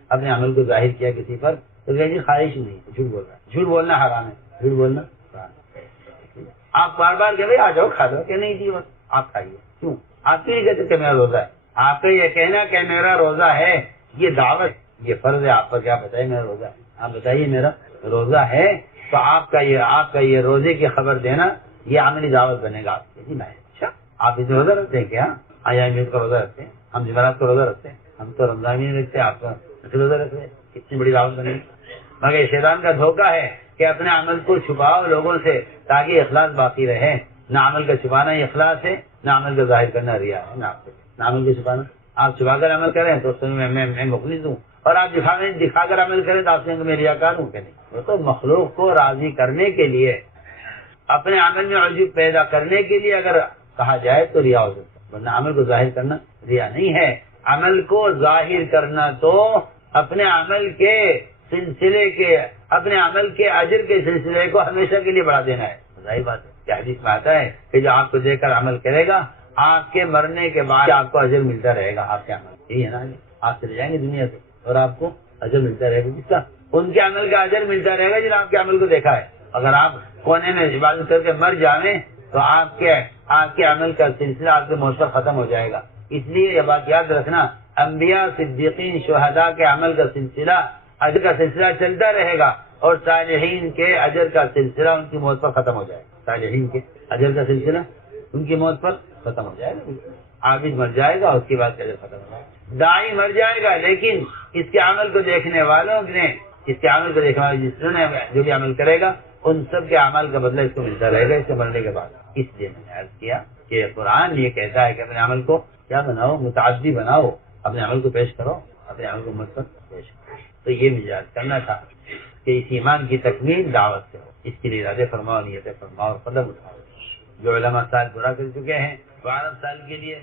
اپنے عمل کو ظاہر کیا کسی پر، تو کہ جی خواہش نہیں ہے، جھوٹ بول رہا ہے۔ جھوٹ بولنا حرام ہے، جھوٹ بولنا حرام ہے۔ آپ بار بار کہ بھائی آ جاؤ کھا لو، کہ نہیں جی بس آپ کھائیے، کیوں آپ کیوں نہیں کہتے کہ میرا روزہ ہے؟ آپ کا یہ کہنا کہ میرا روزہ ہے یہ دعوت، یہ فرض ہے آپ پر، کیا بتائیے میرا روزہ ہے، آپ بتائیے میرا روزہ ہے، تو آپ کا یہ روزے کی خبر دینا یہ عملی دعوت بنے گا آپ کے۔ جی میں اچھا آپ اس روزہ رکھتے ہیں کیا؟ آیا امید کا روزہ رکھتے ہیں، ہم جمعرات کا روزہ رکھتے ہیں، ہم تو رمضان بھی نہیں رکھتے، آپ کا روزہ رکھ رہے ہیں، کتنی بڑی دعوت بنے گی۔ مگر شیطان کا دھوکہ ہے کہ اپنے عمل کو چھپاؤ لوگوں سے تاکہ اخلاص باقی رہے۔ نہ عمل کا چھپانا اخلاص ہے، نہ عمل کا ظاہر کرنا ریا ہے، نہ عمل کو چھپانا۔ آپ چھپا کر عمل کریں تو میں مخلص ہوں، اور آپ دکھا کر عمل کریں تو آپ سے میں ریاکار ہوں کہ نہیں۔ وہ تو مخلوق کو راضی کرنے کے لیے، اپنے عمل میں عجب پیدا کرنے کے لیے اگر کہا جائے تو ریا ہو سکتا ہے، ورنہ عمل کو ظاہر کرنا ریا نہیں ہے۔ عمل کو ظاہر کرنا تو اپنے عمل کے سلسلے کے، اپنے عمل کے اجر کے سلسلے کو ہمیشہ کے لیے بڑھا دینا ہے۔ ظاہر بات ہے کہ حدیث میں آتا ہے کہ جو آپ کو دیکھ کر عمل کرے گا آپ کے مرنے کے بعد آپ کو اجر ملتا رہے گا، آپ کے عمل یہی ہے نا، آپ چلے جائیں گے دنیا سے اور آپ کو اجر ملتا رہے گا، جس کا ان کے عمل کا اجر ملتا رہے گا جن آپ کے عمل کو دیکھا ہے۔ اگر آپ کونے میں عبادت کر کے مر جائیں تو آپ کے عمل کا سلسلہ آپ کے موت پر ختم ہو جائے گا۔ اس لیے یہ بات یاد رکھنا، انبیاء، صدیقین، شہداء کے عمل کا سلسلہ، اجر کا سلسلہ چلتا رہے گا، اور صالحین کے اجر کا سلسلہ ان کی موت پر ختم ہو جائے گا۔ صالحین کے اجر کا سلسلہ ان کی موت پر ختم ہو جائے گا۔ عابد مر جائے گا، اس کے بعد اجر ختم ہو جائے گا۔ داعی مر جائے گا، لیکن اس کے عمل کو دیکھنے والوں نے، اس کے عمل کو دیکھنے والے جس نے جو بھی عمل کرے گا ان سب کے عمل کا بدلہ اس کو ملتا رہے گا اس کے مرنے کے بعد۔ اس لیے میں نے عرض کیا کہ قرآن یہ کہتا ہے کہ اپنے عمل کو کیا بناؤ، متعدی بناؤ، اپنے عمل کو پیش کرو، اپنے عمل کو مت پیش کرو۔ تو یہ مجھے عرض کرنا تھا کہ اس ایمان کی تکمیل دعوت سے ہو، اس کے لیے ارادے فرماؤ، نیتیں فرماؤ اور قدم اٹھاؤ۔ جو علماء سال پورا کر چکے ہیں 12 سال کے لیے